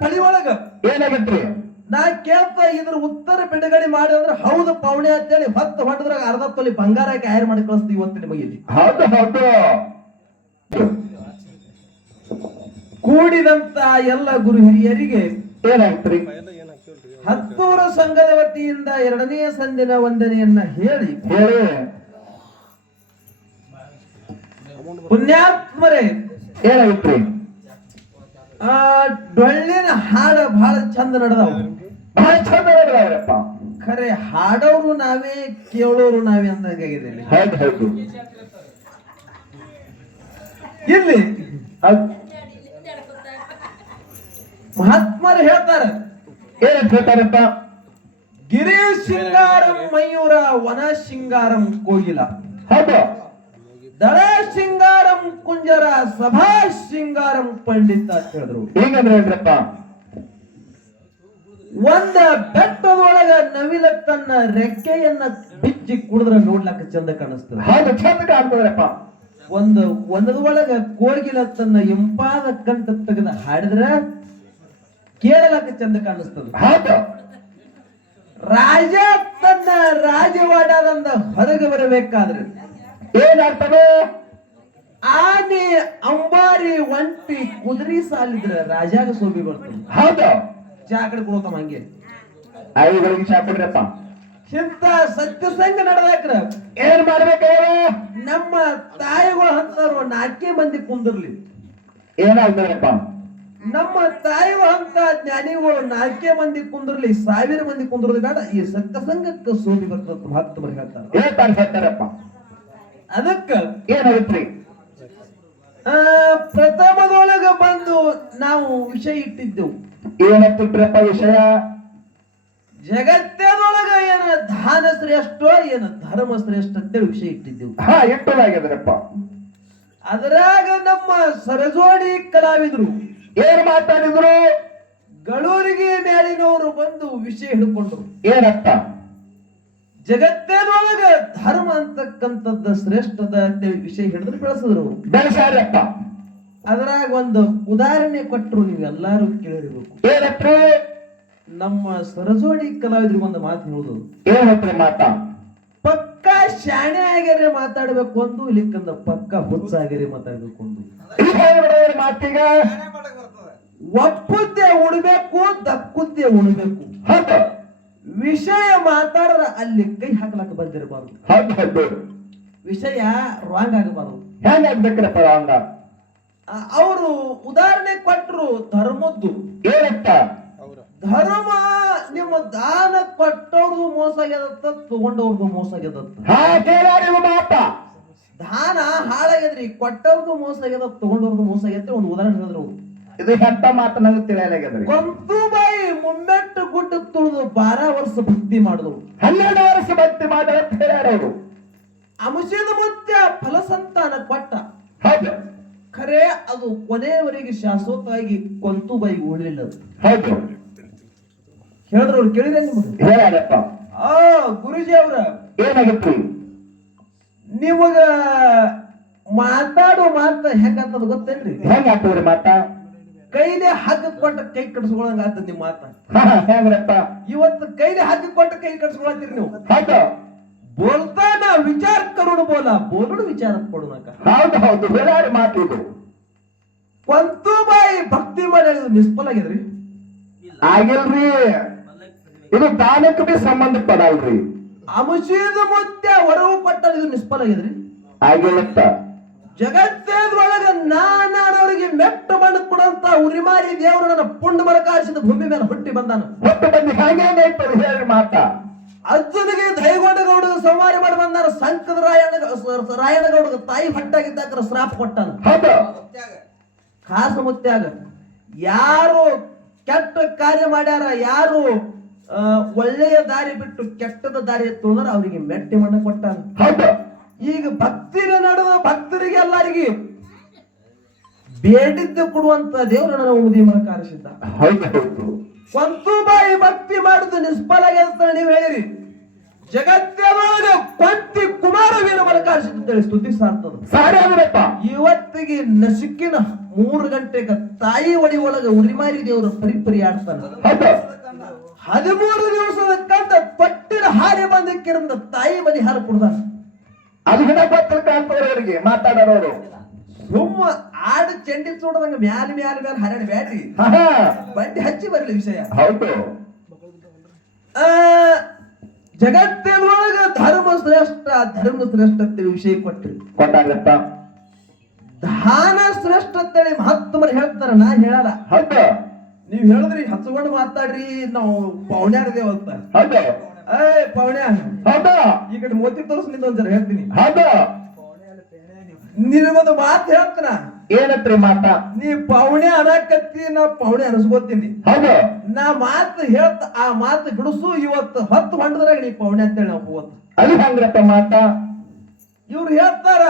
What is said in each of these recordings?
ಫಳಿ ಒಳಗ ಏನಾಗತ್ರಿ? ನಾ ಕೇಳ್ತಾ ಇದ್ರ ಉತ್ತರ ಬಿಡುಗಡೆ ಮಾಡಿ ಅಂದ್ರೆ ಹೌದು ಪೌಣೆ ಅಂತೇಳಿ ಹೊತ್ತು ಹೊಡೆದ್ರಾಗ ಅರ್ಧ ತೊಲಿ ಬಂಗಾರ ಹಾಕಿ ಆಯ್ರ್ ಮಾಡಿ ಕಳಿಸ್ತೀವಿ ಇವತ್ತು ನಿಮಗೆ ಇಲ್ಲಿ. ಹೌದು ಹೌದು. ಕೂಡಿದಂತ ಎಲ್ಲ ಗುರು ಹಿರಿಯರಿಗೆ ಏನಾಗ್ತ್ರಿ? ಹತ್ತೂರ ಸಂಘದ ವತಿಯಿಂದ 2ನೇ ಸಂದಿನ ವಂದನೆಯನ್ನ ಹೇಳಿ ಪುಣ್ಯಾತ್ಮರೇ ಏನಾಗಿತ್ರಿ? ಡೊಳ್ಳಿನ ಹಾಡ ಬಹಳ ಚಂದ ನಡೆದವು. ಬಹಳ ಚಂದ ನಡೆದವ್ರಪ್ಪ. ಖರೆ ಹಾಡೋರು ನಾವೇ ಕೇಳೋರು ನಾವೇ ಅಂದಾಗಿದೆ. ಹೌದು ಹೌದು. ಇಲ್ಲಿ ಮಹಾತ್ಮರು ಹೇಳ್ತಾರ, ಏನಂತ ಹೇಳ್ತಾರಪ್ಪ? ಗಿರಿ ಶೃಂಗಾರಂ ಮಯೂರ ವನ ಶೃಂಗಾರಂ ಕೋಗಿಲ, ಹೌದು. ದಳ ಶೃಂಗಾರಂ ಕುಂಜರ ಸಭಾ ಶೃಂಗಾರಂ ಪಂಡಿತ ಅಂತ ಹೇಳಿದ್ರು. ಹೇಗಂದ್ರೆ ಹೇಳ್ರಪ್ಪ? ಒಂದ ಬೆಟ್ಟದೊಳಗ ನವಿಲ ತನ್ನ ರೆಕ್ಕೆಯನ್ನ ಬಿಚ್ಚಿ ಕುಡಿದ್ರೆ ನೋಡ್ಲಕ್ಕ ಚಂದ ಕಾಣಿಸ್ತದೆ. ಹೌದು, ಚಂದ ಕಾಣ್ತದ್ರಪ್ಪ. ಒಂದೊಳಗ ಕೋಗಿಲ ತನ್ನ ಇಂಪಾದ ಕಂಠ ತೆಗೆದ ಹಾಡಿದ್ರ ಕೇಳಲಕ್ಕ ಚಂದ ಕಾಣಿಸ್ತದೆ. ಹೌದು. ರಾಜ ತನ್ನ ರಾಜವಾಡದಿಂದ ಹೊರಗೆ ಬರಬೇಕಾದ್ರೆ ಏನಾಗ್ತದೆ? ಆನೆ ಅಂಬಾರಿ ಒಂಟಿ ಕುದುರೆ ಸಾಲಿದ್ರ ರಾಜಾಗ ಸೋಬಿ ಬರ್ತದೆ. ಹೌದು. ಚಾ ಕಡೆ ಕೊಡ್ತಾವ ಹಂಗೆ ಐಗಳಿಗೆ ಚಾ ಕೊಡ್ರಪ್ಪ. ಇಂತ ಸತ್ಯಸಂಗ ನಡೆದಾಕ್ರ ಏನ್ ಮಾಡ್ಬೇಕು? ನಮ್ಮ ತಾಯಿಗಳು ಅಂತಾರು 4 ಮಂದಿ ಕುಂದಿರ್ಲಿ. ಏನಾಗ್ತದಪ್ಪ? ನಮ್ಮ ತಾಯಿಗಳು ಅಂತ ಜ್ಞಾನಿಗಳು 4 ಮಂದಿ ಕುಂದಿರ್ಲಿ, 1000 ಮಂದಿ ಕುಂದಿರೋದು ಬೇಡ. ಈ ಸತ್ಯಸಂಗಕ್ಕೆ ಸೋಬಿ ಬರ್ತದ ಮಹಾತ್ಮರು ಹೇಳ್ತಾರೆ. ಹೇಳ್ತಾರಪ್ಪ. ಅದಕ್ಕ ಏನಾಗತ್ರಿ? ಪ್ರಥಮದೊಳಗ ಬಂದು ನಾವು ವಿಷಯ ಇಟ್ಟಿದ್ದೆವು. ಏನಪ್ಪ ವಿಷಯ? ಜಗತ್ತದೊಳಗ ಏನ ದಾನ ಶ್ರೇಷ್ಠ ಏನ ಧರ್ಮ ಶ್ರೇಷ್ಠ ಅಂತೇಳಿ ವಿಷಯ ಇಟ್ಟಿದ್ದೆವು. ಇಟ್ಟದಾಗ್ಯದ್ರಪ್ಪ. ಅದರಾಗ ನಮ್ಮ ಸರಜೋಡಿ ಕಲಾವಿದರು ಏನ್ ಮಾತಾಡಿದ್ರು? ಗಳೂರಿಗೆ ಮೇಲಿನವರು ಬಂದು ವಿಷಯ ಹಿಡ್ಕೊಂಡ್ರು. ಏನಪ್ಪ? ಜಗತ್ತದೊಳಗ ಧರ್ಮ ಅಂತಕ್ಕಂಥದ್ದ ಶ್ರೇಷ್ಠದ ಅಂತೇಳಿ ವಿಷಯ ಹಿಡಿದ್ರು ಬೆಳೆಸಿದ್ರು. ಬೆಳೆಸಾರಪ್ಪ. ಅದರಾಗ ಒಂದು ಉದಾಹರಣೆ ಕೊಟ್ಟರು, ನೀವೆಲ್ಲಾರು ಕೇಳಿರ್ಬೇಕು. ಏನಪ್ಪ? ನಮ್ಮ ಸರಜೋಡಿ ಕಲಾವಿದ್ರಿಗೆ ಒಂದು ಮಾತು ಹೇಳುದು. ಏನಪ್ಪ ಮಾತಾ? ಪಕ್ಕ ಶಾಣೆ ಆಗ್ಯಾರೆ ಮಾತಾಡ್ಬೇಕು ಒಂದು, ಇಲ್ಲಿಕ್ಕಂದ ಪಕ್ಕ ಹುಚ್ಚಾಗ್ಯಾರೆ ಮಾತಾಡ್ಬೇಕು ಒಂದು. ಮಾತೀಗ ಒಪ್ಪುದ್ದೆ ಉಣ್ಬೇಕು, ದಕ್ಕುದ್ದೆ ಉಣ್ಬೇಕು. ವಿಷಯ ಮಾತಾಡ್ರ ಅಲ್ಲಿ ಕೈ ಹಾಕ್ಲಕ್ಕ ಬಂದಿರಬಾರ್ದು. ವಿಷಯ ರಾಂಗ್ ಆಗಬಾರ್ದು. ಹೆಂಗಾಗ್ಬೇಕ್ರಪ್ಪ ರಾಂಗ? ಅವರು ಉದಾಹರಣೆ ಕೊಟ್ಟರು ಧರ್ಮದ್ದು. ಏನಪ್ಪ? ಧರ್ಮ ನಿಮ್ಮ ದಾನ ಕೊಟ್ಟವ್ರದು ಮೋಸ ಆಗ್ಯದತ್ತ, ತಗೊಂಡವ್ರದು ಮೋಸ ಆಗ್ಯದತ್ತ. ದಾನ ಹಾಳಾಗ್ಯದ್ರಿ, ಕೊಟ್ಟವ್ರದು ಮೋಸ ಆಗ್ಯದ, ತಗೊಂಡವ್ರದು ಮೋಸ ಆಗ್ಯದ. ಒಂದು ಉದಾಹರಣೆ ಹೇಳಿದ್ರು. ಇದು ಎಂತ ಮಾತು ನನಗೆ ತಿಳಿಯಲಾಗ್ಯದ್ರಿ. ಕೊಂತುಬಾಯಿ ಮುಮ್ಮೆಟ್ಟು ಗುಡ್ಡ ತುಳಿದು 12 ವರ್ಷ ಭಕ್ತಿ ಮಾಡಿದ್ರು. 12 ವರ್ಷ ಭಕ್ತಿ ಮಾಡಿದ್ರು ಹೇಳ್ಯಾರವರು. ಅಂಶದ ಮುತ್ಯ ಫಲಸಂತಾನ ಕೊಟ್ಟ. ಹೌದು. ಖರೆ ಅದು ಕೊನೆಯವರೆಗೆ ಶಾಶ್ವತವಾಗಿ ಕೊಂತುಬಾಯಿ ಉಳಿಲಿಲ್ಲ. ಹೌದು. ಹೇಳಿದ್ರು ಅವ್ರು, ಕೇಳಿದ್ರೆ ನಿಮ್ಗೆ? ಹೇಳಪ್ಪ. ಗುರುಜಿ ಅವ್ರ ಏನಾಗಿತ್ತು? ನಿಮಗ ಮಾತಾಡೋ ಮಾತ ಹೆಂಗಾಗ್ತದ ಗೊತ್ತೇನ್ರಿ? ಹೆಂಗಾಗ್ತದ್ರಿ ಮಾತ? ಕೈಲಿ ಹಗ್ಗ ಕೊಟ್ಟ ಕೈ ಕಟ್ಸ್ಕೊಳಂಗ ಆಗ್ತದ ನಿಮ್ ಮಾತ. ಹೆಂಗ್ರಪ್ಪ? ಇವತ್ತು ಕೈಲಿ ಹಗ್ಗ ಕೊಟ್ಟ ಕೈ ಕಟ್ಸ್ಕೊಳತ್ತೀರಿ ನೀವು. ಹೌದು. ಬೋಲ್ತಾ ನಾ ವಿಚಾರ ಕರೋಣ ಬೋಲೋಡು ವಿಚಾರ ಕೊಡೋಣಕ. ಹೌದು ಹೌದು, ಬೇರೆ ಮಾತು ಇದು. ಕೊಂತುಬಾಯಿ ಭಕ್ತಿ ಮಾಡಿ ನಿಷ್ಫಲ ಆಗ್ಯದ್ರಿ? ಆಗಿಲ್ರಿ. ಇದು ದಾನಕ್ಕೆ ಬಿ ಸಂಬಂಧ ಪಡಲ್ರಿ. ಅಂಶದ ಮುತ್ಯ ಹೊರವು ಕೊಟ್ಟಲ್ಲಿ ಇದು ನಿಷ್ಫಲ ಆಗ್ಯದ್ರಿ? ಆಗಿಲ್ಲತ್ತ. ಜಗತ್ತೇದ್ರೊಳಗ ನಾನವರಿಗೆ ಮೆಟ್ಟ ಮಣ್ಣು ಕೊಡಂತ ಉರಿಮಾರಿ ದೇವರು ನನ್ನ ಪುಂಡ ಮರಕಾಶಿದ ಭೂಮಿ ಮೇಲೆ ಹುಟ್ಟಿ ಬಂದಾನ. ಹುಟ್ಟಿ ಬಂದು ಹಾಗೆ ಹೇಳಿ ಮಾತ. ಅರ್ಜುನಿಗೆ ದೈಗೊಂಡಗೌಡ ಸಂವಾರ ಮಾಡಿ ಬಂದಾರ. ಸಂಕದ ರಾಯಣಗೌಡ ತಾಯಿ ಹೊಟ್ಟಾಗಿದ್ದಾಗ ಶ್ರಾಪ ಕೊಟ್ಟಾನ. ಹೌದು. ಖಾಸ ಮುತ್ಯಾಗ ಯಾರು ಕೆಟ್ಟ ಕಾರ್ಯ ಮಾಡ್ಯಾರ, ಯಾರು ಒಳ್ಳೆಯ ದಾರಿ ಬಿಟ್ಟು ಕೆಟ್ಟದ ದಾರಿ ತುಳಿದ್ರ ಅವರಿಗೆ ಮೆಟ್ಟಿ ಮಣ್ಣ ಕೊಟ್ಟಾನ. ಹೌದು. ಈಗ ಭಕ್ತಿಗೆ ನಡೆದ ಭಕ್ತರಿಗೆ ಎಲ್ಲರಿಗೆ ಬೇಡಿದ್ದು ಕೊಡುವಂತ ದೇವರು ನನ್ನ ಉಮದಿ ಮರ ಕಾರಿಸಿದ್ದ. ಕೊಂತುಬಾಯಿ ಭಕ್ತಿ ಮಾಡುದು ನಿಷ್ಫಲ ಅಂತ ನೀವು ಹೇಳಿರಿ. ಜಗತ್ತೊಳಗ ಕೊಂತಿ ಕುಮಾರ ವೀರ ಮರ ಕಾರಿಸಿದ್ದ ಸ್ತುತಿ ಸಾರ್ತದ. ಇವತ್ತಿಗೆ ನಸಿಕಿನ 3 ಗಂಟೆಗೆ ತಾಯಿ ಒಡಿ ಒಳಗ ಉರಿಮಾರಿ ದೇವರು ಪರಿಪರಿ ಆಡ್ತಾನ. ಹೌದು 13 ದಿವಸದ ಕಂದ ಪಟ್ಟಿನ ಹಾರಿ ಬಂದಕ್ಕಿರಂದ ತಾಯಿ ಮನಿ ಹಾಲು ಕುಡ್ದಾನ. ಅದು ಹಿಡ ಗೊತ್ತಿಲ್ಲ ಕಾಣ್ತವ್ರಿಗೆ ಮಾತಾಡೋರು. ಸುಮ್ಮ ಆಡು ಚೆಂಡಿ ಚೂಡದಂಗ ಮ್ಯಾಲ ಮ್ಯಾಲ ಮ್ಯಾಲ ಹರಣ ಬ್ಯಾಡ್ರಿ, ಬಂಡಿ ಹಚ್ಚಿ ಬರ್ಲಿ ವಿಷಯ. ಹೌದು ಜಗತ್ತಿನೊಳಗ ಧರ್ಮ ಶ್ರೇಷ್ಠ ಅಂತೇಳಿ ವಿಷಯ ಕೊಟ್ರಿ. ಕೊಟ್ಟಾಗತ್ತ ದಾನ ಶ್ರೇಷ್ಠ ಅಂತೇಳಿ ಮಹಾತ್ಮರು ಹೇಳ್ತಾರ, ನಾ ಹೇಳಲ್ಲ. ಹೌದು ನೀವ್ ಹೇಳಿದ್ರಿ ಹಚ್ಕೊಂಡು ಮಾತಾಡ್ರಿ, ನಾವು ಪೌಣ್ಯಾರದೇವ್ ಅಂತ. ಹೌದು ಪೌಣ್ಯ ಹೌದು ಈ ಕಡೆ ಮೋತಿ ತೋರ್ಸ್ ನಿಂದ ಒಂದ್ಸಲ ಹೇಳ್ತೀನಿ. ಹೌದು ನಿನಗೊಂದು ಮಾತು ಹೇಳ್ತಾನ, ಏನತ್ರಿ ಮಾತ? ನೀ ಪೌಣ್ಯ ಅನ್ನಕತ್ತಿ, ನಾ ಪೌಣ್ಯ ಅನಿಸ್ಕೋತೀನಿ. ಹೌದು ನಾ ಮಾತು ಹೇಳ್ತ ಆ ಮಾತು ಬಿಡಿಸು, ಇವತ್ತು 10 ಹೊಂಡದ್ರಾಗ ನೀ ಪೌಣ್ಯ ಅಂತೇಳಿ ನಾವು ಹೋಗ್ತ. ಅದು ಹಂಗ್ರಪ್ಪ ಮಾತ. ಇವ್ರು ಹೇಳ್ತಾರ,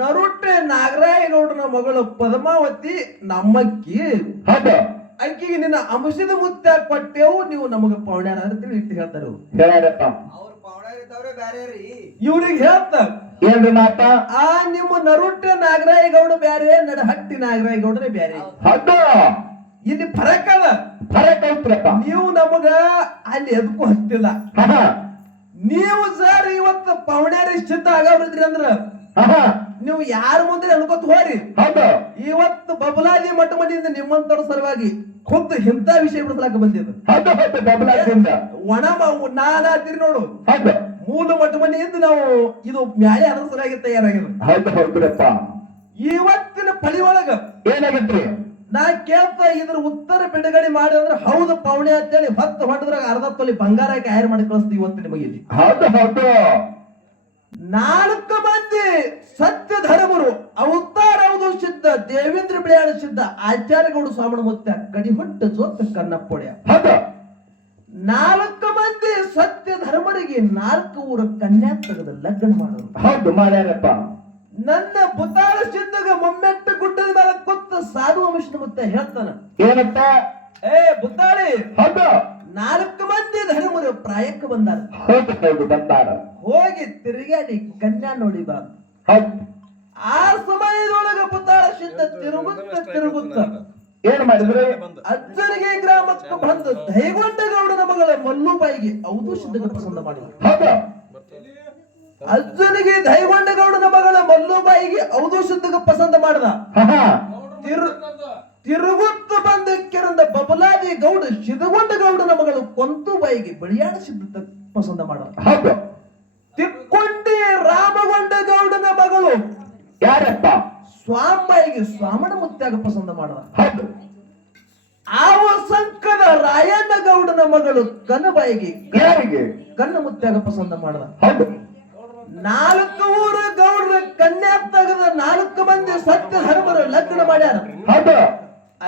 ನರುಟೆ ನಾಗರಾಯಗೌಡನ ಮಗಳು ಪದ್ಮಾವತಿ ನಮ್ಮಕ್ಕಿ, ಹೌದು ಅಕ್ಕಿಗೆ ನಿನ್ನ ಅಂಶದ ಮುತ್ತ ಕೊಟ್ಟೆವು, ನೀವು ನಮಗ ಪೌಣ್ಯಾರ ಅಂತೇಳಿ ಇಟ್ಟು ಹೇಳ್ತಾರ. ಹೇಳ್ಯಾರಪ್ಪ. ಇವ್ರಿಗೆ ಹೇಳ್ತಾರ, ಏನ್ರಿ ಮಾತ? ಆ ನಿಮ್ಮ ನರುಟೆ ನಾಗರಾಯಗೌಡ ಬ್ಯಾರೆ, ನಡಹಟ್ಟಿ ನಾಗರಾಯಗೌಡನೇ ಬ್ಯಾರೆ. ಹೌದು ಇಲ್ಲಿ ಫರಕ್ ಅದ. ಫರಕ್ ಐತ್ರಪ್ಪ. ನೀವು ನಮಗ ಅಲ್ಲಿ ಎದಕ್ಕೂ ಹತ್ತಿಲ್ಲ. ನೀವು ಸರ್ ಇವತ್ತು ಪೌಣ್ಯಾರಿ ಸಿದ್ಧ ಆಗವ್ರಿದ್ರಿ ಅಂದ್ರ ನೀವು ಯಾರ ಮುಂದೆ ಅನ್ಕೋತ ಹೋರಿ. ಹೌದು ಇವತ್ತು ಬಬಲಾದಿ ಮಠ ಮಠದಿಂದ ನಿಮ್ಮಂತರ ಸಲುವಾಗಿ ಖುದ್ದು ಇಂಥ ವಿಷಯ ಬಿಡಿಸಲಾಕ ಬಂದಿದ್ದು. ಹೌದು ಹೌದು ಬಬಲಾದಿಂದ ಒಣ ನಾನಾತಿರಿ ನೋಡು. ಹೌದು ಮೂಲ ಮಠ ಮನೆಯಿಂದ ನಾವು ಇದು ಮ್ಯಾಲೆ ಅದರ ಸಲುವಾಗಿ ತಯಾರಾಗಿದೆ. ಹೌದು ಹೌದ್ರಪ್ಪ. ಇವತ್ತಿನ ಪಳಿ ಒಳಗ ಏನಾಗತ್ರಿ? ನಾ ಕೇಳ್ತಾ ಇದ್ರ ಉತ್ತರ ಬಿಡುಗಡೆ ಮಾಡಿ ಅಂದ್ರೆ ಹೌದು ಪೌಣೆ ಅಂತೇಳಿ 10 ಹೊಂಡದ್ರಾಗ 1/2 ತೊಲಿ ಬಂಗಾರ ಆಯ್ರ್ ಮಾಡಿ ಕಳಿಸ್ತೀವಿ ಇವತ್ತು ನಿಮಗೆ. ಹೌದು ಹೌದು 4 ಮಂದಿ ಸತ್ಯ ಧರ್ಮರು, ಅವತಾರ ಹೌದು ಸಿದ್ಧ, ದೇವೇಂದ್ರ ಬಿಳಿಯಾಳ ಸಿದ್ಧ, ಆಚಾರ್ಯಗೌಡ ಸ್ವಾಮಣ ಮುತ್ತ, ಕಡಿಹುಟ್ಟ ಜೋತ ಕನ್ನಪ್ಪೊಡೆಯ. ಹೌದು 4 ಮಂದಿ ಸತ್ಯ ಧರ್ಮರಿಗೆ 4 ಊರ ಕನ್ಯಾ ತೆಗೆದು ಲಗ್ನ ಮಾಡೋರು. ಹೌದು ಮಾಡ್ಯಾರಪ್ಪ. ನನ್ನ ಬುತಾಳ ಸಿದ್ಧಗ ಮೊಮ್ಮೆಟ್ಟ ಗುಡ್ಡದ ಮೇಲೆ ಕೂತ ಸಾಧು ವಂಶನ ಮುತ್ತ ಹೇಳ್ತಾನ, ಏನಪ್ಪ? ಬುತ್ತಾಳಿ ಹೌದು 4 ಮಂದಿ ಧರ್ಮರು ಪ್ರಾಯಕ್ಕೆ ಬಂದಾರ. ಹೌದು ಹೌದು ಬಂದಾರ. ಹೋಗಿ ತಿರುಗಾಡಿ ಕನ್ಯಾ ನೋಡಿ ಬಾ. ಹೌದು ಆ ಸಮಯದೊಳಗ ಬುತ್ತಾಳ ಸಿದ್ಧ ತಿರುಗುತ್ತ ಏನ್ ಮಾಡಿದ್ರು? ಅಜ್ಜನಿಗೆ ಗ್ರಾಮಕ್ಕೆ ಬಂದು ದೈಗೊಂಡಗೌಡನ ಮಗಳ ಮಲ್ಲುಬಾಯಿಗೆ ಅವಧೂ ಸಿದ್ಧಗ ಪಸಂದ ಮಾಡಿದ್ರು. ಹೌದು ಅಜ್ಜನಿಗೆ ದೈಗೊಂಡಗೌಡನ ಮಗಳ ಮಲ್ಲುಬಾಯಿಗೆ ಅವಧೂ ಸಿದ್ಧಗ ಪಸಂದ ಮಾಡಿದ. ತಿರುಗುತ್ತ ಬಂದ ಕೆರಂದ ಬಬಲಾದಿ ಗೌಡ ಸಿದ್ಧಗೊಂಡ ಗೌಡನ ಮಗಳು ಕೊಂತುಬಾಯಿಗೆ ಬಳಿಯಾಡ ಸಿದ್ಧ ಪಸಂದ ಮಾಡ. ಹೌದು ತಿಕ್ಕೊಂಡಿ ರಾಮಗೊಂಡ ಗೌಡನ ಮಗಳು ಯಾರಪ್ಪ? ಸ್ವಾಂಬಾಯಿಗೆ ಸ್ವಾಮಣ ಮುತ್ಯಾಗ ಪಸಂದ ಮಾಡ. ಹೌದು ಆವ ಸಂಕದ ರಾಯಣ್ಣ ಗೌಡನ ಮಗಳು ಕನ್ನಬಾಯಿಗೆ ಯಾರಿಗೆ? ಕನ್ನ ಮುತ್ಯಾಗ ಪಸಂದ ಮಾಡಿದ. ಹೌದು 4 ಊರ ಗೌಡರ ಕನ್ಯಾ ತೆಗೆದ 4 ಮಂದಿ ಸತ್ಯ ಧರ್ಮರು ಲಗ್ನ ಮಾಡ್ಯಾರ. ಹೌದು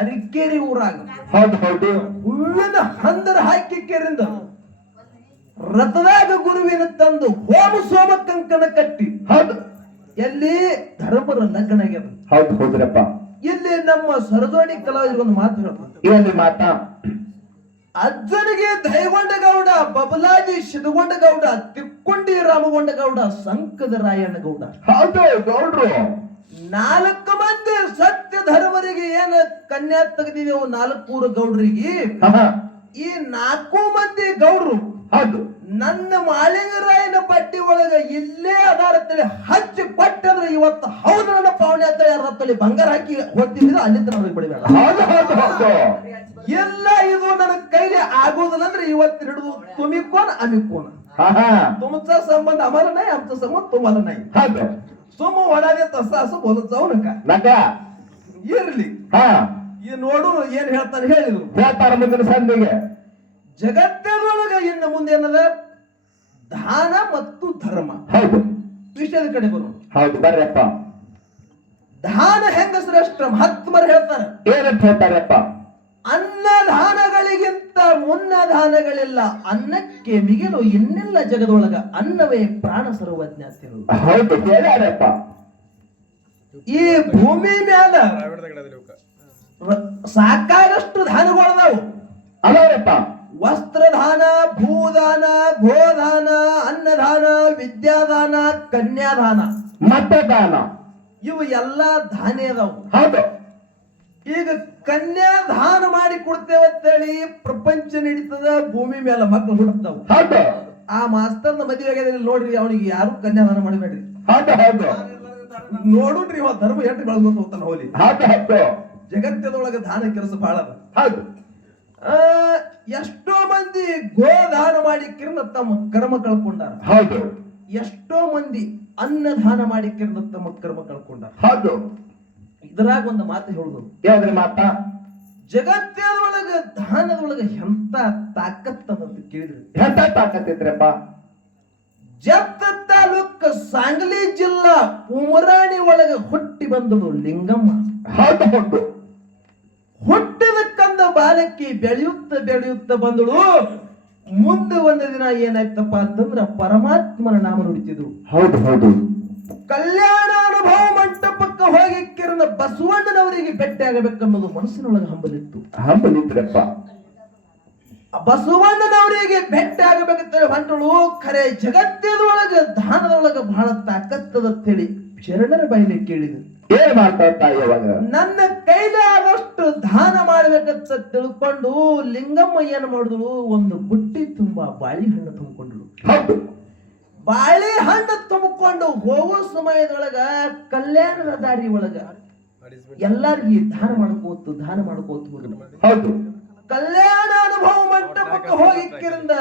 ಅರಿಕೇರಿ ಊರಾಗ. ಹೌದು ಹೌದು ಹೂವಿನ ಹಂದರ ಹಾಕಿ ಕೆರಿಂದ ರಥದಾಗ ಗುರುವಿನ ತಂದು ಹೋಮ ಸೋಮ ಕಂಕಣ ಕಟ್ಟಿ. ಹೌದು ಎಲ್ಲಿ ಧರ್ಮರ ಲಗ್ನ ಆಗ್ಯದ. ಹೌದು ಹೌದ್ರಪ್ಪ. ಇಲ್ಲಿ ನಮ್ಮ ಸರದೋಡಿ ಕಲಾವಿದರೊಂದು ಮಾತು ಹೇಳ್ತಾರೆ, ಏನ್ರಿ ಮಾತಾ? ಅಜ್ಜನಿಗೆ ದೈಗೊಂಡಗೌಡ, ಬಬಲಾದಿ ಸಿದ್ಧಗೊಂಡಗೌಡ, ತಿಕ್ಕೊಂಡಿ ರಾಮಗೊಂಡಗೌಡ, ಸಂಕದ ರಾಯಣ್ಣ ಗೌಡ. ಹೌದು ಗೌಡ್ರು 4 ಮಂದಿ ಸತ್ಯ ಧರ್ಮರಿಗೆ ಏನ ಕನ್ಯಾ ತೆಗೆದಿದ್ದೇವು 4 ಊರ ಗೌಡ್ರಿಗೆ. ಈ 4 ಮಂದಿ ಗೌಡ್ರು ಹೌದು ನನ್ನ ಮಾಳಿಂಗರಾಯನ ಪಟ್ಟಿ ಒಳಗ ಇಲ್ಲೇ ಅದಾರತ್ತೇಳಿ ಹಚ್ಚಿ ಕೊಟ್ಟಂದ್ರೆ ಇವತ್ತು ಹೌದು ನನ್ನ ಪಾವಣೆ ಅಂತೇಳಿ 60 ತೊಲಿ ಬಂಗಾರ ಹಾಕಿ ಹೊತ್ತಿದ್ರೆ ಅಲ್ಲಿಂದ ನನಗೆ ಬಿಡಬೇಡ. ಹೌದು ಹೌದು ಹೌದು ಎಲ್ಲ ಇದು ನನ್ನ ಕೈಲಿ ಆಗೋದಿಲ್ಲ ಅಂದ್ರೆ ಇವತ್ತು ಹಿಡಿದು ತುಮಿಕೋನ ಅಮಿಕೋನ. तुमचा संबंध आम्हाला नाही, आमचा संबंध तुम्हाला नाही. ಹೌದು ಸುಮ್ಮ ಒಡಾದೆ ತಸ ಅಸ ಬೋಲತ್ ಜಾವ್ ನಕ ನಕ ಇರ್ಲಿ. ಈ ನೋಡು ಏನ್ ಹೇಳ್ತಾನೆ ಹೇಳಿದ್ರು. ಹೇಳ್ತಾರ ಮುಂದಿನ ಸಂಧಿಗೆ ಜಗತ್ತಿನೊಳಗ ಇನ್ನು ಮುಂದೆ ಏನದ ದಾನ ಮತ್ತು ಧರ್ಮ. ಹೌದು ವಿಷಯದ ಕಡೆ ಬರೋಣ. ಹೌದು ಬರ್ರಪ್ಪ. ದಾನ ಹೆಂಗ ಶ್ರೇಷ್ಠ ಮಹಾತ್ಮರು ಹೇಳ್ತಾರೆ. ಏನಂತ ಹೇಳ್ತಾರಪ್ಪ? ಅನ್ನದಾನಗಳಿಗಿಂತ ಮುನ್ನ ದಾನಗಳಿಲ್ಲ, ಅನ್ನಕ್ಕೆ ಮಿಗಿಲು ಇನ್ನೆಲ್ಲ ಜಗದೊಳಗ ಅನ್ನವೇ ಪ್ರಾಣ ಸರ್ವಜ್ಞ ಅಂತ ಹೇಳುದು. ಹೌದು ಹೇಳ್ಯಾರಪ್ಪ. ಈ ಭೂಮಿ ಮ್ಯಾಲ ಸಾಕಾಗಷ್ಟು ದಾನಗಳದಾವು. ಅಲ್ಲರಪ್ಪ ವಸ್ತ್ರದಾನ, ಭೂದಾನ, ಗೋದಾನ, ಅನ್ನದಾನ, ವಿದ್ಯಾದಾನ, ಕನ್ಯಾದಾನ, ಮತದಾನ ಇವು ಎಲ್ಲಾ ದಾನ ಅದಾವು. ಹೌದು ಈಗ ಕನ್ಯಾ ದಾನ ಮಾಡಿ ಕೊಡ್ತೇವೆ ಅಂತೇಳಿ ಪ್ರಪಂಚ ನಡೀತದ, ಭೂಮಿ ಮೇಲೆ ಮಕ್ಕಳು ಹುಡುಕ್ತಾವ. ಹೌದು ಆ ಮಾಸ್ತರ್ನ ಮದುವೆ ಆಗಿದೆ ನೋಡ್ರಿ, ಅವನಿಗೆ ಯಾರು ಕನ್ಯಾದಾನ ಮಾಡಬೇಡ್ರಿ. ಹೌದು ಹೌದು ನೋಡುನ್ರಿ ಇವ ಧರ್ಮ ಎಷ್ಟು ಬೆಳೆದು ಹೋಗ್ತಾನ ಹೋಲಿ. ಹೌದು ಹೌದು ಜಗತ್ತದೊಳಗ ದಾನ ಕೆಲಸ ಬಹಳ ಅದ. ಹೌದು ಎಷ್ಟೋ ಮಂದಿ ಗೋದಾನ ಮಾಡಿ ಕಿರ್ನ ತಮ್ಮ ಕರ್ಮ ಕಳ್ಕೊಂಡಾರ. ಹೌದು ಎಷ್ಟೋ ಮಂದಿ ಅನ್ನದಾನ ಮಾಡಿ ಕಿರ್ನ ತಮ್ಮ ಕರ್ಮ ಕಳ್ಕೊಂಡಾರ. ಹೌದು ಇದರಾಗ ಒಂದು ಮಾತು ಹೇಳುದು, ಯಾವ್ದ್ರಿ ಮಾತಾ? ಜಗತ್ತದೊಳಗ ದಾನದೊಳಗ ಎಂತ ತಾಕತ್ತದಂತ ಕೇಳಿದ್ರಿ. ಎಂತ ತಾಕತ್ತಿದ್ರಪ್ಪ? ಜತ್ತ ತಾಲೂಕ್ ಸಾಂಗ್ಲಿ ಜಿಲ್ಲಾ ಉಮರಾಣಿ ಒಳಗ ಹುಟ್ಟಿ ಬಂದಳು ಲಿಂಗಮ್ಮ. ಹೌದು ಹೌದು ಹುಟ್ಟಿದ ಕಂದ ಬಾಲಕಿ ಬೆಳೆಯುತ್ತ ಬೆಳೆಯುತ್ತ ಬಂದಳು. ಮುಂದೆ ಒಂದು ದಿನ ಏನಾಯ್ತಪ್ಪ ಅಂತಂದ್ರ ಪರಮಾತ್ಮನ ನಾಮ ನುಡಿತಿದ್ರು. ಹೌದು ಹೌದು ಕಲ್ಯಾಣ ಅನುಭವ ಮಂಟಪಕ್ಕೆ ಹೋಗಿ ಕಿರಣ ಬಸವಣ್ಣನವರಿಗೆ ಭೇಟಿ ಆಗಬೇಕನ್ನೋದು ಮನಸ್ಸಿನೊಳಗೆ ಹಂಬಲಿತ್ತು. ಹಂಬಲಿದ್ರಪ್ಪ. ಬಸವಣ್ಣನವರಿಗೆ ಭೇಟಿ ಆಗಬೇಕಂತೇಳಿ ಹೊಂಟಳು. ಖರೆ ಜಗತ್ತದೊಳಗ ದಾನದೊಳಗ ಬಹಳ ತಾಕತ್ತದಂತೇಳಿ ಶರಣರ ಬಾಯಿಲೆ ಕೇಳಿದ್ರು. ಏನ್ ಮಾಡ್ತಾ ತಾಯಿ ಅವಾಗ? ನನ್ನ ಕೈಲಿ ಆದಷ್ಟು ದಾನ ಮಾಡ್ಬೇಕಂತ ತಿಳ್ಕೊಂಡು ಲಿಂಗಮ್ಮ ಏನ್ ಮಾಡಿದಳು, ಒಂದು ಬುಟ್ಟಿ ತುಂಬಾ ಬಾಳೆಹಣ್ಣು ತುಂಬಿಕೊಂಡಳು. ಹೌದು ಬಾಳೆಹಣ್ಣು ತುಂಬಿಕೊಂಡು ಹೋಗೋ ಸಮಯದೊಳಗ ಕಲ್ಯಾಣದ ದಾರಿ ಒಳಗ ಎಲ್ಲಾರ್ಗಿ ದಾನ ಮಾಡ್ಕೋತ ಹೋದ್ರು. ಹೌದು ಕಲ್ಯಾಣ ಅನುಭವ ಮಂಟಪಕ್ಕೆ ಹೋಗಿ ಕಿರಂದ